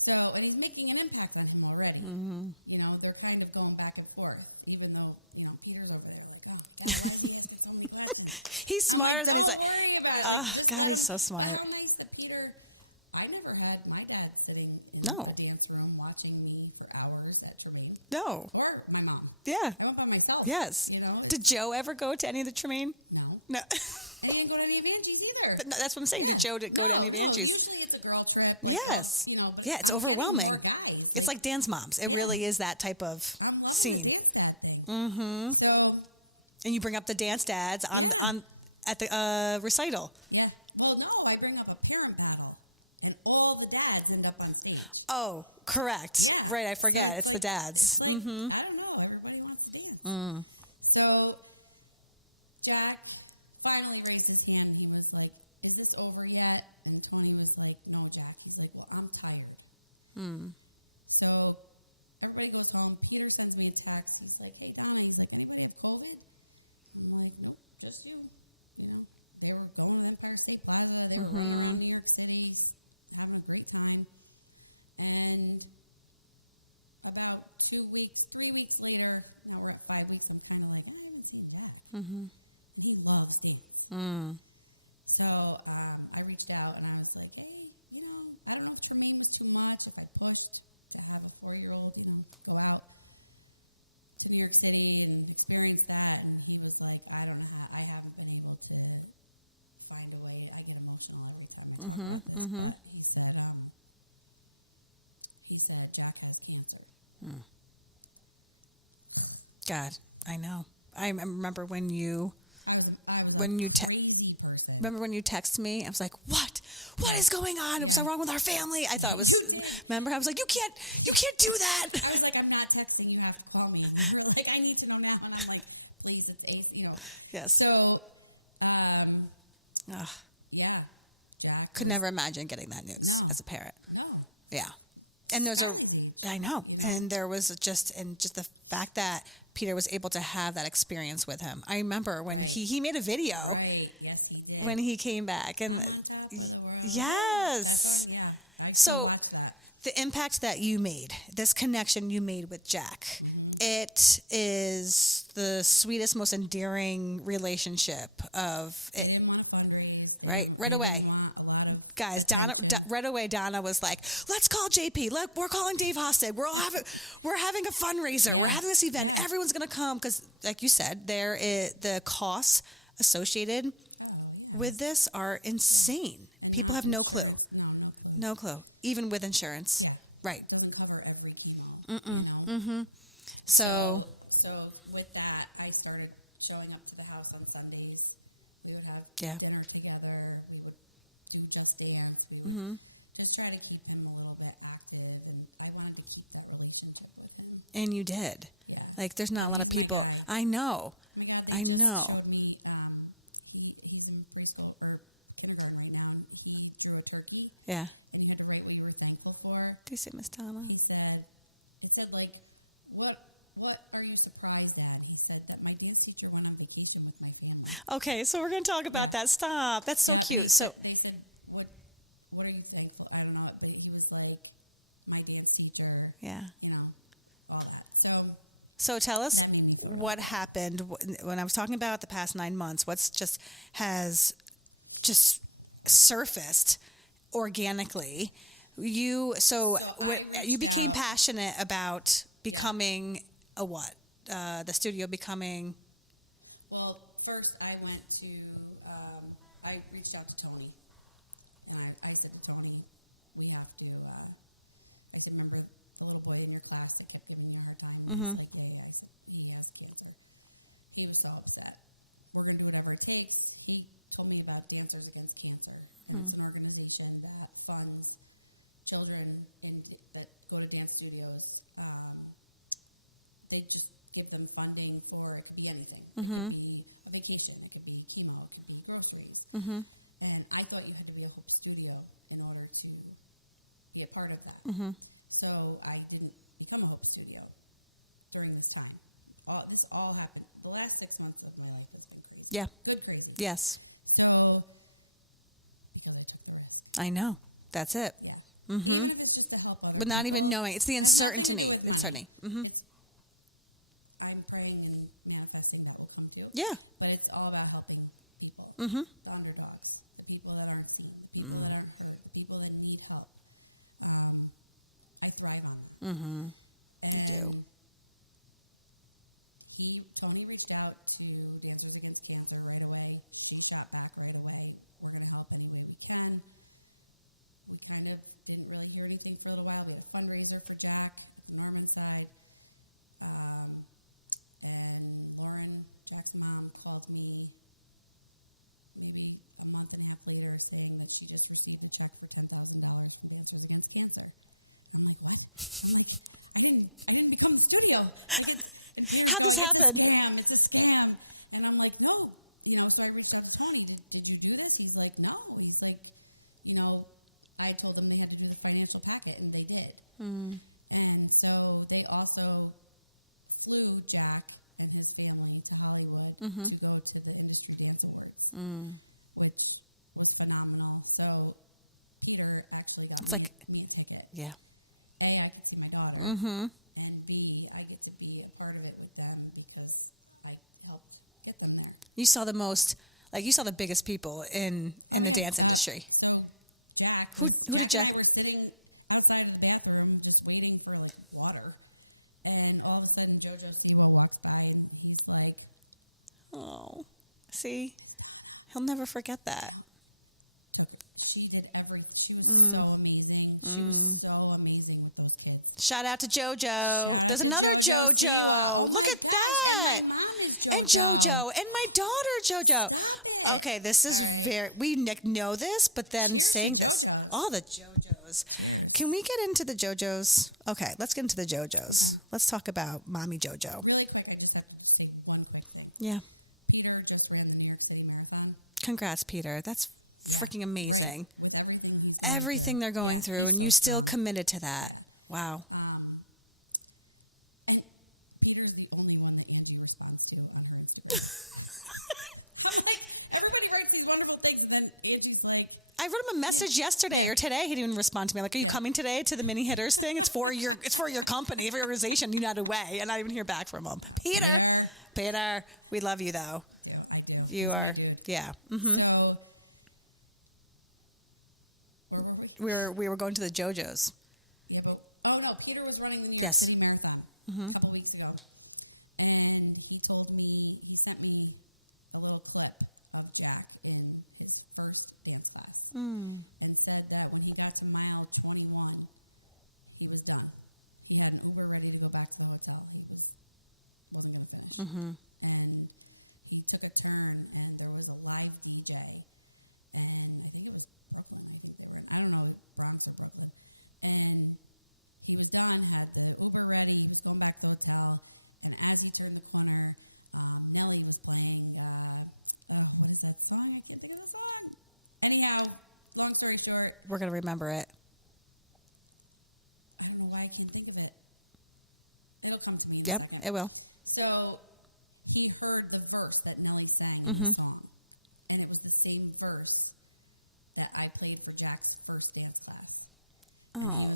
So, and he's making an impact on him already. They're kind of going back and forth, even though, Peter's over there like, oh, God, why is he asking so many questions? He's smarter than he's Don't like, worry about it. oh, Just God, let he's him- so smart. How nice that Peter, I never had my dad sitting in No. the dance room watching me for hours at Tremaine. No. Or my mom. Yeah. I went by myself. Yes. Did Joe ever go to any of the Tremaine? No. No. And he didn't go to any of Angie's either. But no, that's what I'm saying. Did Joe go to any of No, Angie's? usually it's a girl trip. Yes. But Yeah, it's like overwhelming. 4 guys. It's like Dance Moms. It really is that type of I'm loving scene. the dance dad thing. So, And you bring up the dance dads on at the recital. yeah. Well, no, I bring up a parent battle, and all the dads end up on stage. Oh, correct. Yeah. Right, I forget. So it's the like- dads. I don't know. Everybody wants to dance. So, Jack finally raised his hand. He was like, is this over yet? And Tony was like, no, Jack. He's like, well, I'm tired. So, everybody goes home. Peter sends me a text. He's like, hey, Donna. He's like, anybody have COVID? I'm like, nope, just you. They were going to Empire State Plaza. They were running around New York City, having a great time. And about 3 weeks later, we're at 5 weeks, I'm kind of like, I haven't seen that. He loves dance. So I reached out and I was like, hey, I don't know if Tremaine was too much, if I pushed to have a 4-year-old go out to New York City and experience that. And he was like, I don't know how, I haven't been able to find a way. I get emotional every time I talk about this. But he said Jack has cancer. God, I know. I remember when you I was when a you crazy person. remember when you texted me. I was like, "What? What is going on? What's wrong with our family?" I thought it was. Remember, I was like, "You can't do that." I was like, I'm not texting. You have to call me. You were like, I need to know now. And I'm like, please, it's Ace. Yes. So, Ugh. yeah, Jack. Could never imagine getting that news as a parent. No. Yeah. And there's a. Crazy. I know. And there was just the fact that Peter was able to have that experience with him. I remember when he made a video Right. Yes, he did. when he came back, and On top of the world. yes. That's on, I So watched that. the impact that you made, this connection you made with Jack, it is the sweetest, most endearing relationship of They it. didn't want to fundraise. Right away. They didn't want a lot of Guys, right away, Donna was like, "Let's call JP. Look, we're calling Dave Hosted. We're having a fundraiser. We're having this event. Everyone's gonna come because, like you said, the costs associated with this are insane. People have no clue, even with insurance. Yeah. Right. It doesn't cover every chemo. So So with that, I started showing up to the house on Sundays. We would have Yeah. dinner together. We would do Just Dance. We would just try to keep him a little bit active, and I wanted to keep that relationship with him. and you did. Yeah. Like, there's not a lot of people. dad. I know. Oh my God, I they just know. showed me, he's in preschool or kindergarten right now, and he drew a turkey, Yeah. and he had to write what you were thankful for. Do you say, Miss Donna? He said, like, what are you surprised at? He said that my dance teacher went on vacation with my family. Okay, so we're gonna talk about that. Stop. That's so cute. So They said, what are you thankful? I don't know, but he was like, like my dance teacher. Yeah. You know, all that. So tell us what happened when I was talking about the past 9 months. What's has surfaced organically. You became passionate about becoming a what? The studio becoming. Well, first I went to. I reached out to Tony, and I said to Tony, "We have to." I said, "Remember the little boy in your class that kept giving you a hard time?" Mm-hmm. Like, he has cancer. He was so upset. We're going to do whatever it takes. He told me about Dancers Against Cancer. It's an organization that funds children that go to dance studios. They just give them funding for, it could be anything. Mm-hmm. It could be a vacation. It could be chemo. It could be groceries. Mm-hmm. And I thought you had to be a Hope Studio in order to be a part of that. Mm-hmm. So I didn't become a Hope Studio during this time. This all happened. The last 6 months of my life has been crazy. Yeah. Good crazy. Yes. So, because I took the risk. I know. That's it. Yeah. Mm-hmm. Even if it's just to help others. But not even knowing. It's the uncertainty. Uncertainty. Mm-hmm. I'm praying and manifesting that will come too. Yeah. But it's all about helping people. Mm-hmm. The underdogs. The people that aren't seen. The people that aren't heard. The people that need help. I thrive on it. Mm-hmm. And You do. Tony reached out to Dancers Against Cancer right away. She shot back right away. We're going to help any way we can. We kind of didn't really hear anything for a little while. We had a fundraiser for Jack from Norman's side. And Lauren, Jack's mom, called me maybe a month and a half later saying that she just received a check for $10,000 from Dancers Against Cancer. I'm like, what? I'm like, I didn't become the studio. How'd this happen? It's a scam. And I'm like, no. So I reached out to Tony. Did you do this? He's like, no. He's like, I told them they had to do the financial packet, and they did. Mm. And so they also flew Jack and his family to Hollywood to go to the Industry Dance Awards, which was phenomenal. So Peter actually got me a ticket. Yeah. A, I could see my daughter. Mm-hmm. And B, I get to be a part of it with them because I helped get them there. You saw the biggest people in the dance industry. So Jack, Who did Jack? and I were sitting outside of the bathroom just waiting for water, and all of a sudden JoJo Siwa walked by, and he's like, Oh, see, he'll never forget that. she did everything. She was so amazing. She was so amazing with those kids. Shout out to JoJo. There's another JoJo. Look at that. And JoJo. And my daughter, JoJo. Okay, this is we know this, but then saying this. All the JoJos. Can we get into the JoJos? Okay, let's get into the JoJos. Let's talk about Mommy JoJo. Really quick, I just have to say one quick thing. Yeah. Peter just ran the New York City Marathon. Congrats, Peter. That's freaking amazing. With Everything they're going through, and you still committed to that. Wow. And Peter's the only one that Angie responds to on her Instagram. I'm like, everybody writes these wonderful things, and then Angie's like, I wrote him a message yesterday or today. He didn't even respond to me. Like, are you coming today to the mini hitters thing? It's for your company, for your organization, United Way. And I didn't even hear back from him. Peter, we love you though. yeah, I do. You are, yeah. Mm-hmm. So, where were we? We were going to the JoJos. Yeah, but, no, Peter was running the New York Yes. City Marathon a couple weeks ago. And he sent me a little clip of Jack in his first dance class. And said that when he got to mile 21, he was done. He had an Uber ready to go back to the hotel. He wasn't going to finish. Mm-hmm. And he took a turn, and there was a live DJ. And I think it was Brooklyn. I don't know, Bronx or Brooklyn. And he was done, had the Uber ready, he was going back to the hotel. And as he turned the corner, Nelly was playing, what is that song? I can't think of the song. Anyhow, long story short, We're going to remember it. I don't know why I can't think of it. It'll come to me in a Yep, second. it will. So he heard the verse that Nelly sang in the song. And it was the same verse that I played for Jack's first dance class. Oh.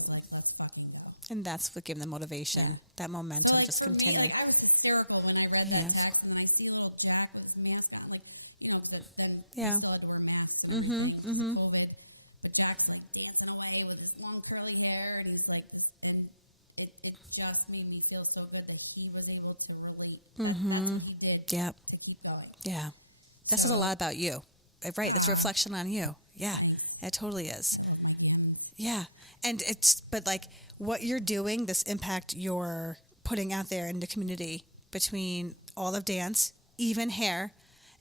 And that's what gave them motivation. That momentum Well, like just for me, continued. like I was hysterical when I read Yes. that text and I see little Jack with his mask on, like, because then Yeah. we still had to wear masks and everything, COVID. But Jack's like dancing away with his long curly hair, and he's like this, and it just made me feel so good that he was able to relate. That's what he did Yep. to keep going. Yeah. That says a lot about you. Right. That's a reflection on you. Yeah. It totally is. Yeah. And but like what you're doing, this impact you're putting out there in the community between all of dance, even hair,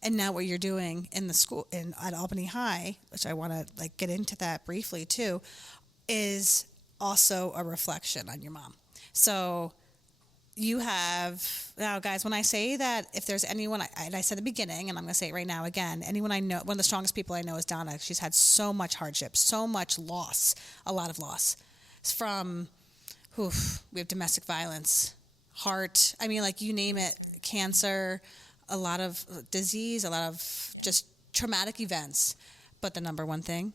and now what you're doing in the school at Albany High, which I want to like get into that briefly too, is also a reflection on your mom. So you have now, guys, when I say that, if there's anyone, and I said at the beginning, and I'm going to say it right now again, anyone I know, one of the strongest people I know is Donna. She's had so much hardship, so much loss, a lot of loss. It's from, we have domestic violence, heart, I mean, like you name it, cancer, a lot of disease, a lot of just traumatic events. But the number one thing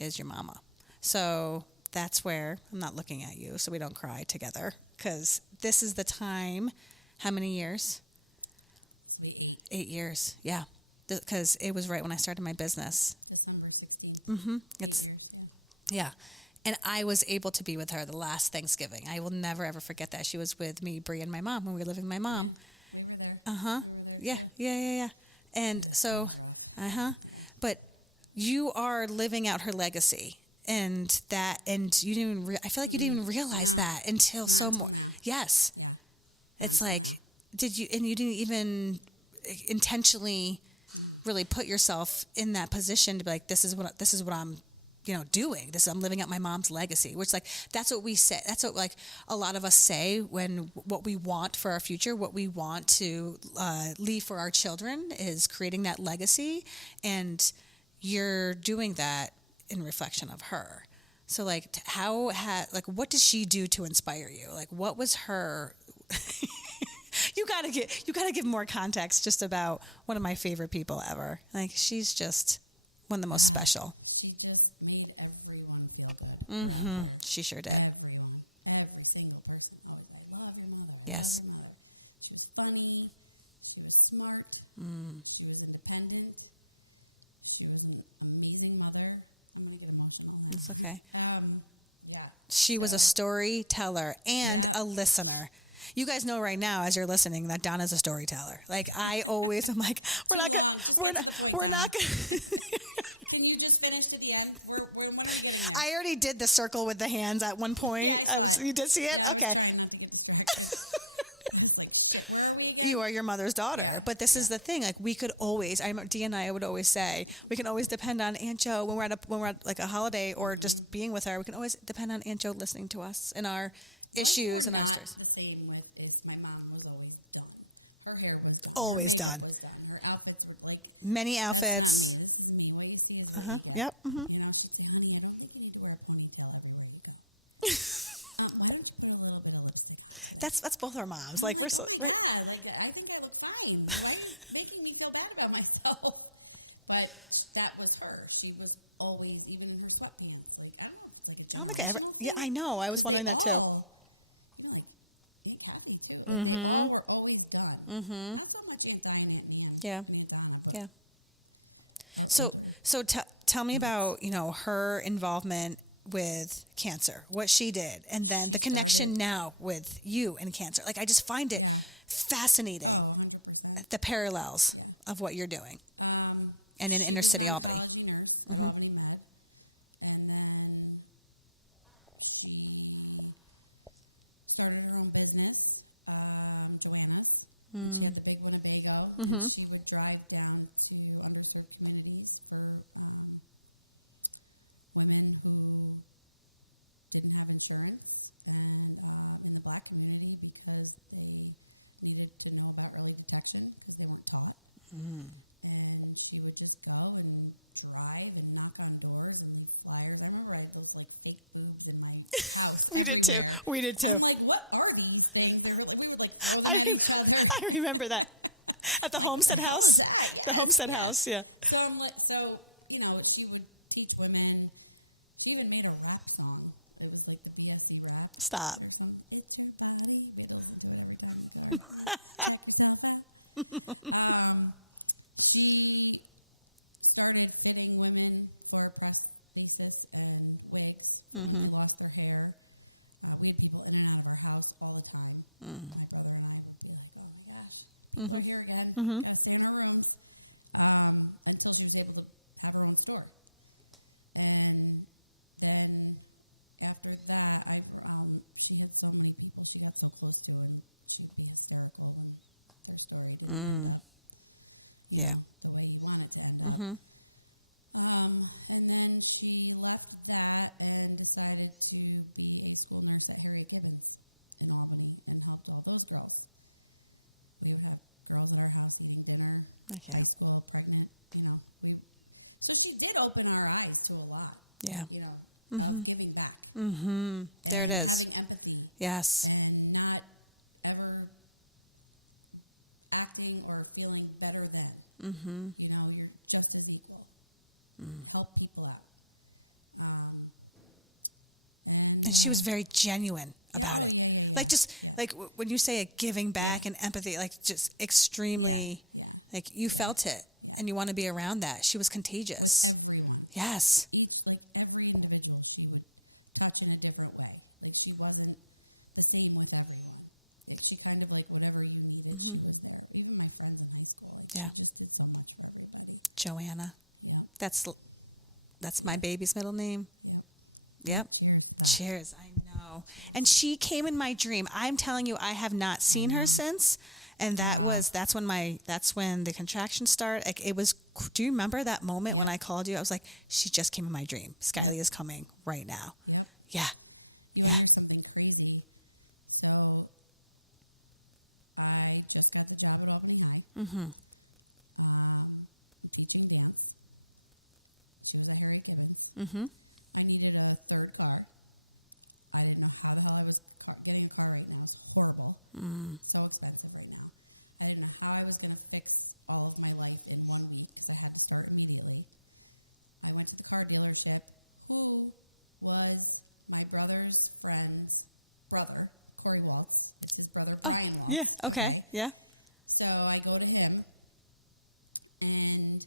is your mama. So that's where, I'm not looking at you so we don't cry together, because this is the time. How many years? 8 years, yeah. Because it was right when I started my business. December 16th. It's, yeah. And I was able to be with her the last Thanksgiving. I will never, ever forget that. She was with me, Bree, and my mom when we were living with my mom. Yeah. And so, But you are living out her legacy. And you didn't even, I feel like you didn't even realize that until so more. Yes. It's like, you didn't even intentionally really put yourself in that position to be like, this is what I'm, doing. I'm living out my mom's legacy, which like, that's what we say. That's what like a lot of us say when what we want for our future, what we want to leave for our children is creating that legacy. And you're doing that in reflection of her. So like what did she do to inspire you? Like what was her you gotta give more context just about one of my favorite people ever. Like she's just one of the most special. She just made everyone feel good. She sure did. Every single person. I love your mother. Yes. She was funny. She was smart. She was independent. She was an amazing mother. I'm going to get emotional. It's okay. Yeah. She was a storyteller and a listener. You guys know right now, as you're listening, that Donna's a storyteller. Like I'm like, we're not gonna. Can you just finish to the end? When are you getting at? I already did the circle with the hands at one point. You did see it? Okay. Sorry not to get distracted. I'm just like, shit, where are we again? You are your mother's daughter. But this is the thing. Like we could always, Dee and I would always say, we can always depend on Aunt Jo when we're at like a holiday or just being with her. We can always depend on Aunt Jo listening to us and our issues and our stories. The same with this. My mom was always done. Her hair was done. Always Her done. makeup was done. Her outfits were like Many outfits. This is me. What you see is Yep. she said, honey, I don't think you need to wear a ponytail everywhere you go. Why don't you put a little bit of lipstick? That's both our moms. Like we're so right. Yeah, like I think I look fine. Why are you making me feel bad about myself? But that was her. She was always, even in her sweatpants. Like I don't think I ever. Yeah, I know. I was wondering that too. Be happy to. They all were always done. Not so much Aunt Diane and Aunt Nancy. Yeah. Aunt Donna, Yeah. So tell me about her involvement with cancer, what she did, and then the connection now with you and cancer. Like I just find it fascinating, 100%. the parallels of what you're doing, and in inner city Albany. Oncology nurse at Albany Med. And then she started her own business, Joanna's. She has a big Winnebago. She would drive down to underserved communities for women who didn't have insurance and in the Black community because they needed to know about early detection because they weren't taught. And she would just go and drive and knock on doors and flyers. I remember I had those like fake boobs in my house. We did too. I'm like, what are these things? We would like throw them in each other. I remember that at the Homestead House. The Homestead House, yeah. So she would teach women. She even made a rap song. It was like the BSC rap. Stop. It's your body. You don't do it every time. Set yourself up. She started giving women for prosthesis and wigs. Mm-hmm. They lost their hair. We had people in and out of our house all the time. Mm. My brother and I would be like, oh my gosh, Mm-hmm. right here again. Mm-hmm. I'd stay in our rooms until she was able to have her own store. And then after that, she had so many people she got so close to, and she would get hysterical when their story didn't Yeah. the way you wanted to end up. Mm-hmm. And then she left that and decided to be a school nurse at Harriet Gibbons in Albany and helped all those girls. We had girls at our house eating dinner, Okay. high school, pregnant, so she did open our eyes to a lot. Yeah. Of giving back. Mm-hmm. There it is. Having empathy. Yes. And not ever acting or feeling better than. Mm-hmm. You're just as equal. Help people out. And she was very genuine about it. Like, just like when you say it, giving back and empathy, like just extremely, like you felt it and you want to be around that. She was contagious. Everyone. Yes. Every individual she would touch in a different way. Like she wasn't the same with everyone. She kind of like whatever you needed, she was there. Even my friends in high school, Yeah. she just did so much for everybody. Joanna. Yeah. That's my baby's middle name. Yeah. Yep. Cheers. I know. And she came in my dream. I'm telling you, I have not seen her since. And that's when the contractions start. Like it was. Do you remember that moment when I called you? I was like, she just came in my dream. Skyly is coming right now. Yeah. Yeah. Here's something crazy. So I just got the job at Albany High. Mm-hmm. Teaching dance. She was at Harriet Gibbons. Mm-hmm. I needed a third car. I didn't know how I was getting a car right now. It's horrible. So expensive right now. I didn't know how I was going to fix all of my life in 1 week because I had to start immediately. I went to the car dealership, who was my brother's friend's brother, Corey Waltz. It's his brother, Brian Waltz. Yeah. Okay. Yeah. So I go to him, and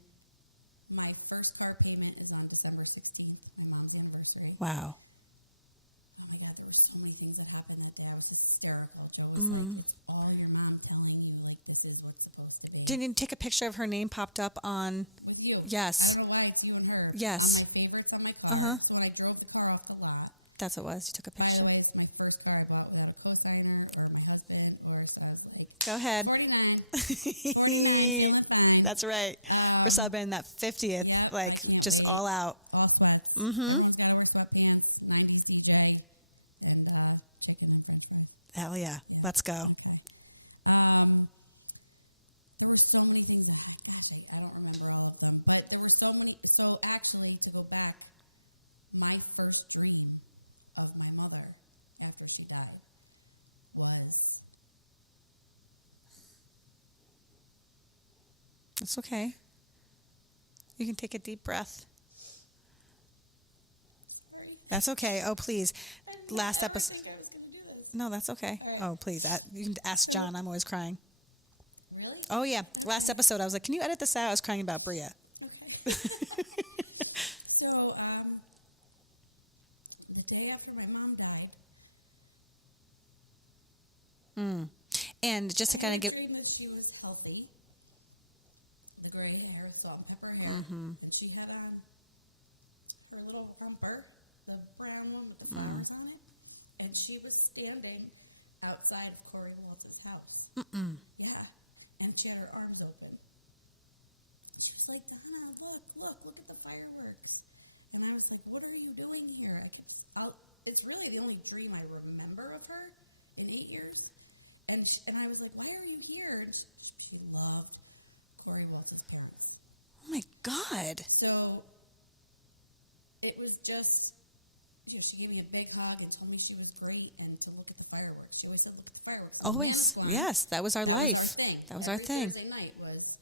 my first car payment is on December 16th, my mom's anniversary. Wow. Oh my God, there were so many things that happened that day. I was hysterical. Joe was like, it's all your mom telling you, like, this is what's supposed to be. Didn't you take a picture of her name popped up on? With you. Yes. I don't know why it's you and her. Yes. One of my favorites on my car. So when I drove the car off the lot. That's what it was. You took a By picture. the way, it's my first car I bought without a co-signer or my husband, or so I was like, Go ahead. 49. That's right. We're celebrating that 50th, Yeah, like just all out. All sweats. Mm-hmm. Someone's got to wear sweatpants, 90s DJ, and taking a picture. Hell yeah. Let's go. There were so many things. Gosh, I don't remember all of them, but there were so many. So actually, to go back, my first dream of my mother after she died was It's okay. You can take a deep breath. That's okay. Oh, please. Last episode. I was going to do this. No, that's okay. Oh, please. You can ask John. I'm always crying. Really? Oh, yeah. Last episode, I was like, can you edit this out? I was crying about Bria. Okay. So, the day after my mom died, And just to kind of give... dream that she was healthy, the gray hair, salt and pepper hair, and she had on her little humper, the brown one with the flowers on it, and she was standing outside of Corey Waltz's house. Yeah, and she had her arms open. She was like, Donna, look at the fireworks. And I was like, what are you doing here? It's really the only dream I remember of her in 8 years. And I was like, why are you here? And she loved Corey Waltz's parents. Oh, my God. So it was just, she gave me a big hug and told me she was great and to look at the fireworks. She always said, look at the fireworks. Always. Yes, that was our life. That was our thing. Thursday night was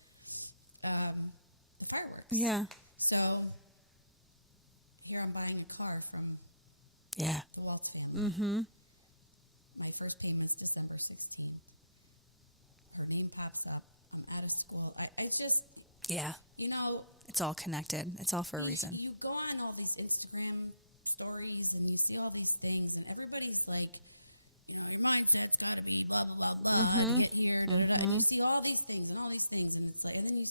the fireworks. Yeah. So here I'm buying a car from Yeah. the Waltz family. Mm-hmm. first payment's December 16th. Her name pops up. I'm out of school. I just, Yeah. you know, It's all connected. It's all for a reason. you go on all these Instagram stories and you see all these things, and everybody's like, you know, your mindset's got to be blah, blah, blah, blah, to get here. And you see all these things, and it's like, and then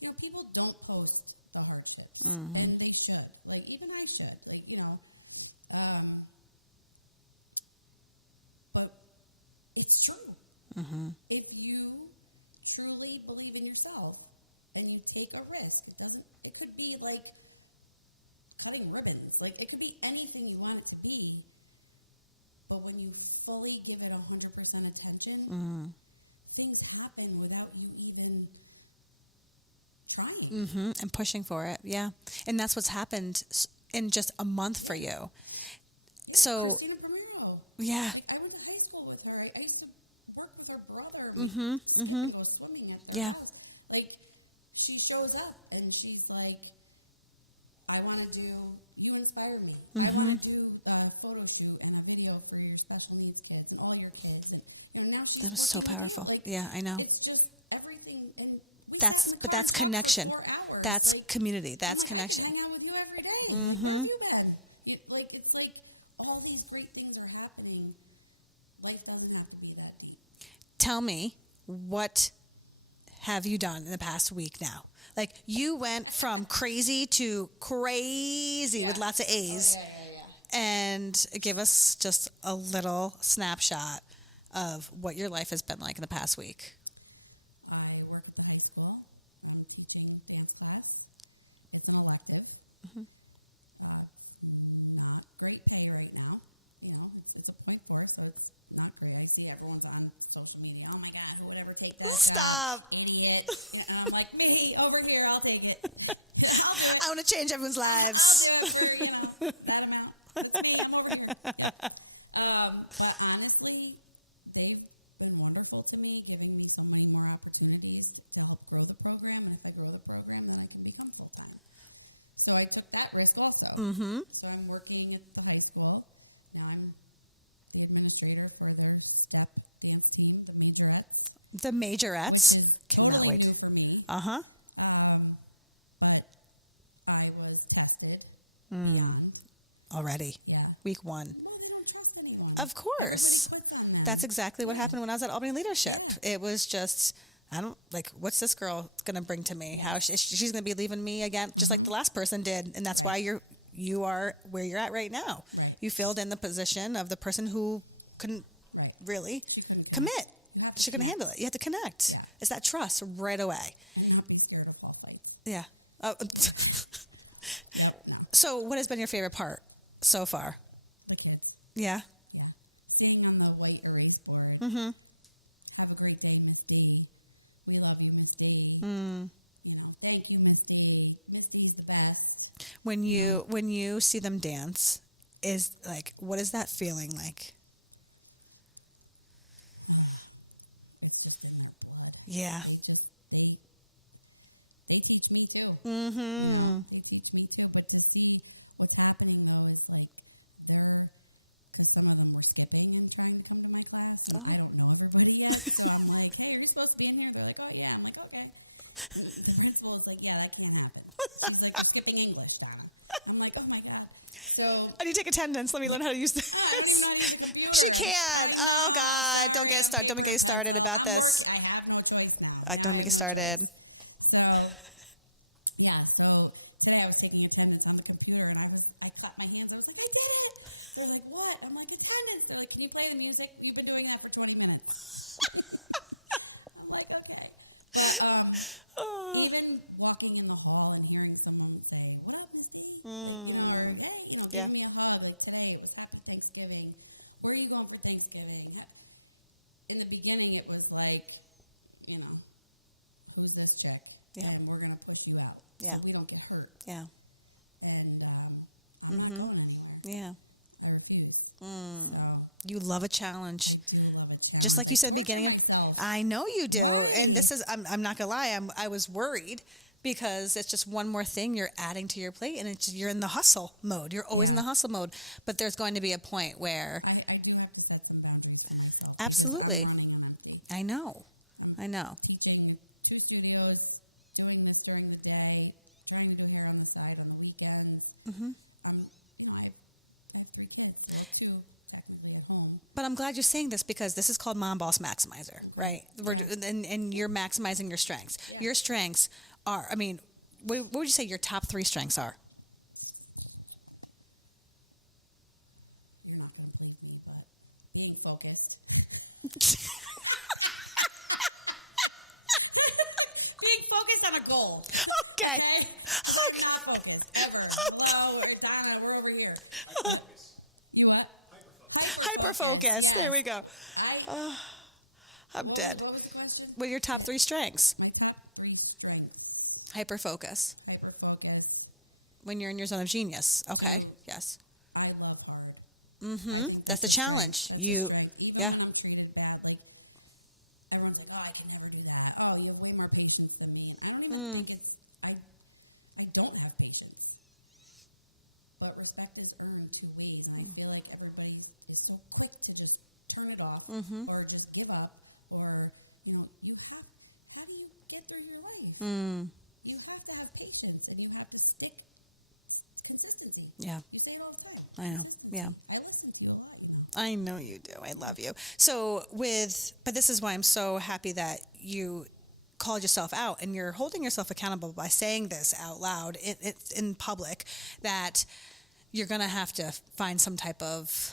you know, people don't post the hardship. And they should. Like, even I should. Like, you know, but it's true. If you truly believe in yourself and you take a risk, it could be like cutting ribbons. Like, it could be anything you want it to be. But when you fully give it 100% attention, things happen without you even trying. And pushing for it. Yeah. And that's what's happened in just a month for you. So, Christina Romero. yeah. I went to high school with her. I used to work with her brother. Go swimming at the house. Like, she shows up and she's like, I want to do, you inspire me. I want to do a photo shoot and a video for your special needs kids and all your kids. And now she's That was so powerful. Like, yeah, I know. It's just everything. And But that's connection. For 4 hours. That's like, community. That's I connection. can hang out with you every day. Like, it's like all these great things are happening. Life doesn't have to be that deep. Tell me, what have you done in the past week now? Like, you went from crazy to crazy with lots of A's. And give us just a little snapshot of what your life has been like in the past week. I work at the high school. I'm teaching dance class. It's an elective. Not great pay right now. You know, it's a point for us, so it's not great. I see everyone's on social media. Oh my God, who would ever take that? Stop. Idiot. And I'm like, me, over here, I'll take it. I want to change everyone's lives. I'll do it for, you know, that amount. It's me, I'm over here. But honestly, they've been wonderful to me, giving me so many more opportunities to help grow the program. And if I grow the program, then I can become full-time. So I took that risk also. So I'm working at the high school. Now I'm the administrator for their step dance team, the Majorettes. The Majorettes. Cannot Totally wait. new for me. But I was tested. Already. Yeah. Week 1. No, I don't trust anyone. Of course. That's exactly what happened when I was at Albany Leadership. It was just, what's this girl going to bring to me? How she's going to be leaving me again, just like the last person did. And that's why you are where you're at right now. You filled in the position of the person who couldn't really commit. She's going to handle it. You have to connect. It's that trust right away. Yeah. So what has been your favorite part so far? The kids. Yeah. Sitting on the white erase board. Have a great day, Miss D. We love you, Miss D. You know, thank you, Miss D. Miss D's the best. When you see them dance, is like, what is that feeling like? It's just in their blood. Yeah. They teach me too. They teach me too, but to see what's happening though, it's like because some of them were skipping and trying to come to my class. I don't know everybody yet, so I'm like, hey, you're supposed to be in here. They're like, oh yeah. I'm like, okay. And the principal is like, yeah, that can't happen. He's like, you're skipping English, Donna. I'm like, oh my God. So I need to take attendance. Let me learn how to use this. She can. Oh God, don't get me started about this. I have no choice now. Don't make it started. So, yeah, so today I was taking attendance on the computer and I clapped my hands. I was like, I did it! They're like, what? I'm like, attendance. They're like, can you play the music? You've been doing that for 20 minutes. I'm like, okay. But even walking in the hall and hearing someone say, what up, Miss D? Or, hey, give me a hug. Like today, it was Happy Thanksgiving. Where are you going for Thanksgiving? In the beginning, it was like, who's this chick? Yeah. And we're going to push you out. Yeah. So we don't get hurt. Yeah. And I'm not going anywhere. Yeah. I refuse. You love a challenge. I do love a challenge. Just like you said at the beginning. I know you do. And this is, I'm not going to lie, I was worried because it's just one more thing you're adding to your plate and you're in the hustle mode. You're always in the hustle mode. But there's going to be a point where, I do have to set some boundaries. Absolutely. Running on empty. I know. I know. Teaching 2 studios, doing this during the day, trying to do hair on the side on the weekends. Mm-hmm. I have 3 kids, so I have 2 technically at home. But I'm glad you're saying this because this is called Mom Boss Maximizer, right? And you're maximizing your strengths. Yeah. Your strengths are, I mean, what would you say your top 3 strengths are? You're not going to believe me, but being focused. Being focused on a goal. Okay. Okay? Okay. Not focused, ever. Hello, Donna, we're over here. You what? Hyper focus. Yeah. There we go. I'm What dead. was the question? What are your top 3 strengths? My top 3 strengths. Hyper focus. Hyper focus. When you're in your zone of genius. Okay. Yes. I love hard. Mm-hmm. That's the challenge. That's You, right. Even yeah. when I'm treated bad, like, everyone's like, oh, I can never do that. Oh, you have way more patience than me. And I don't even think it's, I don't have patience. But respect is earned 2 ways. And I feel like everybody is so quick to just turn it off or just give up or, you have, how do you get through your life? You have to have patience and you have to stick consistency. Yeah. You say it all the time. I know. Yeah. I listen to a lot. I know you do. I love you. So but this is why I'm so happy that you called yourself out and you're holding yourself accountable by saying this out loud in public, that you're going to have to find some type of,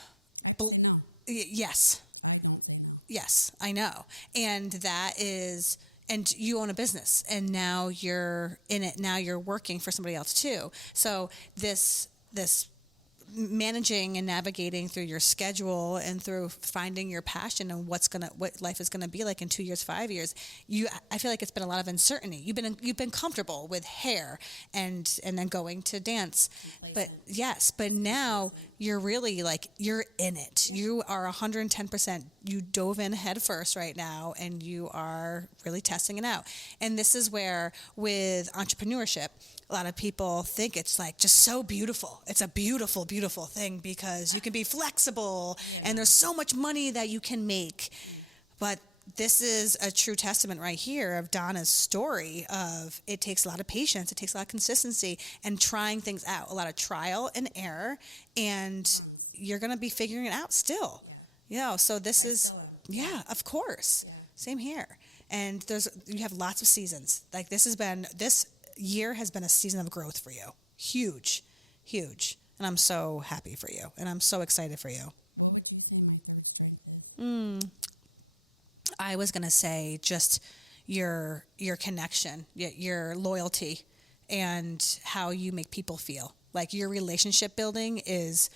yes, I don't say no. yes, I know. And that is, and you own a business and now you're in it. Now you're working for somebody else too. So this managing and navigating through your schedule and through finding your passion and what life is gonna be like in 2 years, 5 years, I feel like it's been a lot of uncertainty. You've been comfortable with hair and then going to dance, but now you're really like you're in it. You are 110%. You dove in head first right now, and you are really testing it out. And this is where with entrepreneurship, a lot of people think it's like just so beautiful. It's a beautiful, beautiful thing because you can be flexible and there's so much money that you can make. But this is a true testament right here of Donna's story of it takes a lot of patience, it takes a lot of consistency and trying things out, a lot of trial and error, and you're going to be figuring it out still. So this is, of course. Same here. And you have lots of seasons. Like this year has been a season of growth for you. Huge, huge. And I'm so happy for you. And I'm so excited for you. What would you say my first strength is? I was going to say just your connection, your loyalty, and how you make people feel. Like your relationship building is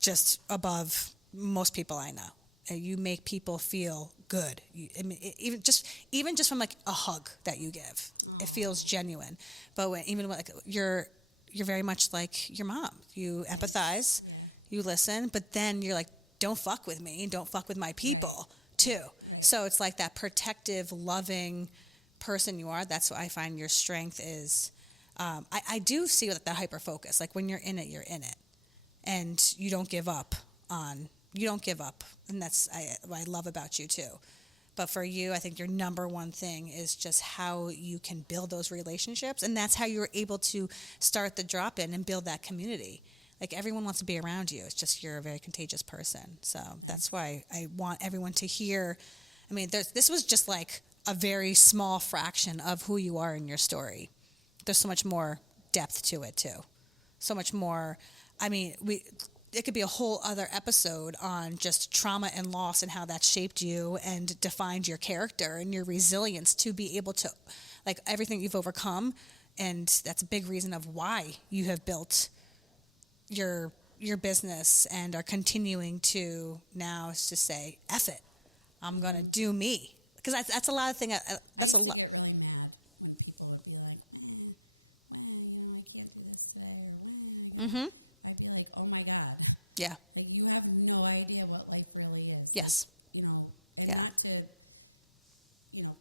just above most people I know. You make people feel good. Even just from like a hug that you give, it feels genuine. But you're very much like your mom. You empathize, you listen, but then you're like, don't fuck with me, don't fuck with my people too. So it's like that protective, loving person you are. That's what I find your strength is. I do see that hyper focus. Like when you're in it, and you don't give up. And that's what I love about you too. But for you, I think your number one thing is just how you can build those relationships, and that's how you're able to start the drop-in and build that community. Like everyone wants to be around you. It's just you're a very contagious person. So that's why I want everyone to hear. I mean, this was just like a very small fraction of who you are in your story. There's so much more depth to it too. So much more. I mean, it could be a whole other episode on just trauma and loss and how that shaped you and defined your character and your resilience to be able to, like everything you've overcome. And that's a big reason of why you have built your business and are continuing to now is to say, F it, I'm going to do me. Because that's a lot of things. That's a lot. I get really mad when people would be like, no, I can't do this today. Mm-hmm. I'd be like, oh my God. Yeah. Like you have no idea what life really is. Yes. And Yeah. not to,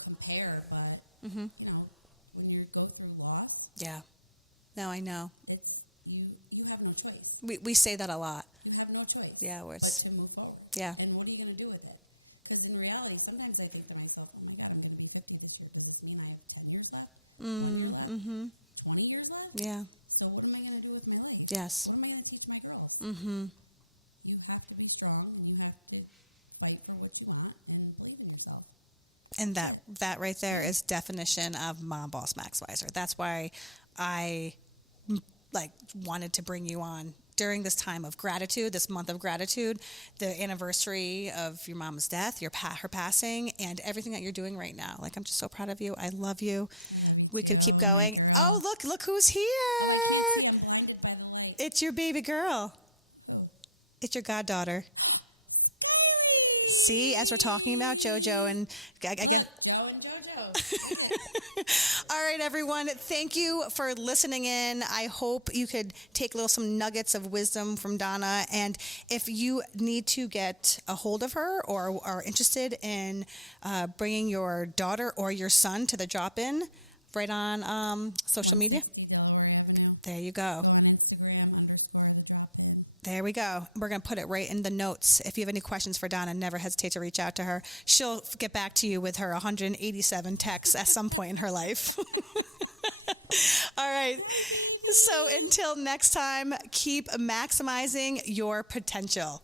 compare, but, Mm-hmm. when you go through loss, Yeah. No, I know. it's, you have no choice. We say that a lot. You have no choice. Yeah, where but it's, to move forward. yeah. And what are you going to do with it? Because in reality, sometimes I think to myself, oh my God, I'm going to be 50 this year. Does this mean I have 10 years left? 1 year left? 20 years left? Yeah. So what am I going to do with my life? Yes. What am I going to teach my girls? You have to be strong, and you have to fight for what you want and believe in yourself. And that right there is definition of Mom Boss Maximizer. That's why I wanted to bring you on during this time of gratitude, this month of gratitude, the anniversary of your mom's death, her passing, and everything that you're doing right now. Like, I'm just so proud of you. I love you. We could keep going. Oh, look who's here. I'm blinded by the light. It's your baby girl. It's your goddaughter. See, as we're talking about JoJo and I guess. Joe and JoJo. All right, everyone. Thank you for listening in. I hope you could take some nuggets of wisdom from Donna. And if you need to get a hold of her or are interested in bringing your daughter or your son to the drop-in, right on social media. There you go. There we go. We're going to put it right in the notes. If you have any questions for Donna, never hesitate to reach out to her. She'll get back to you with her 187 texts at some point in her life. All right. So until next time, keep maximizing your potential.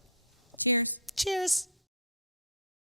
Cheers. Cheers.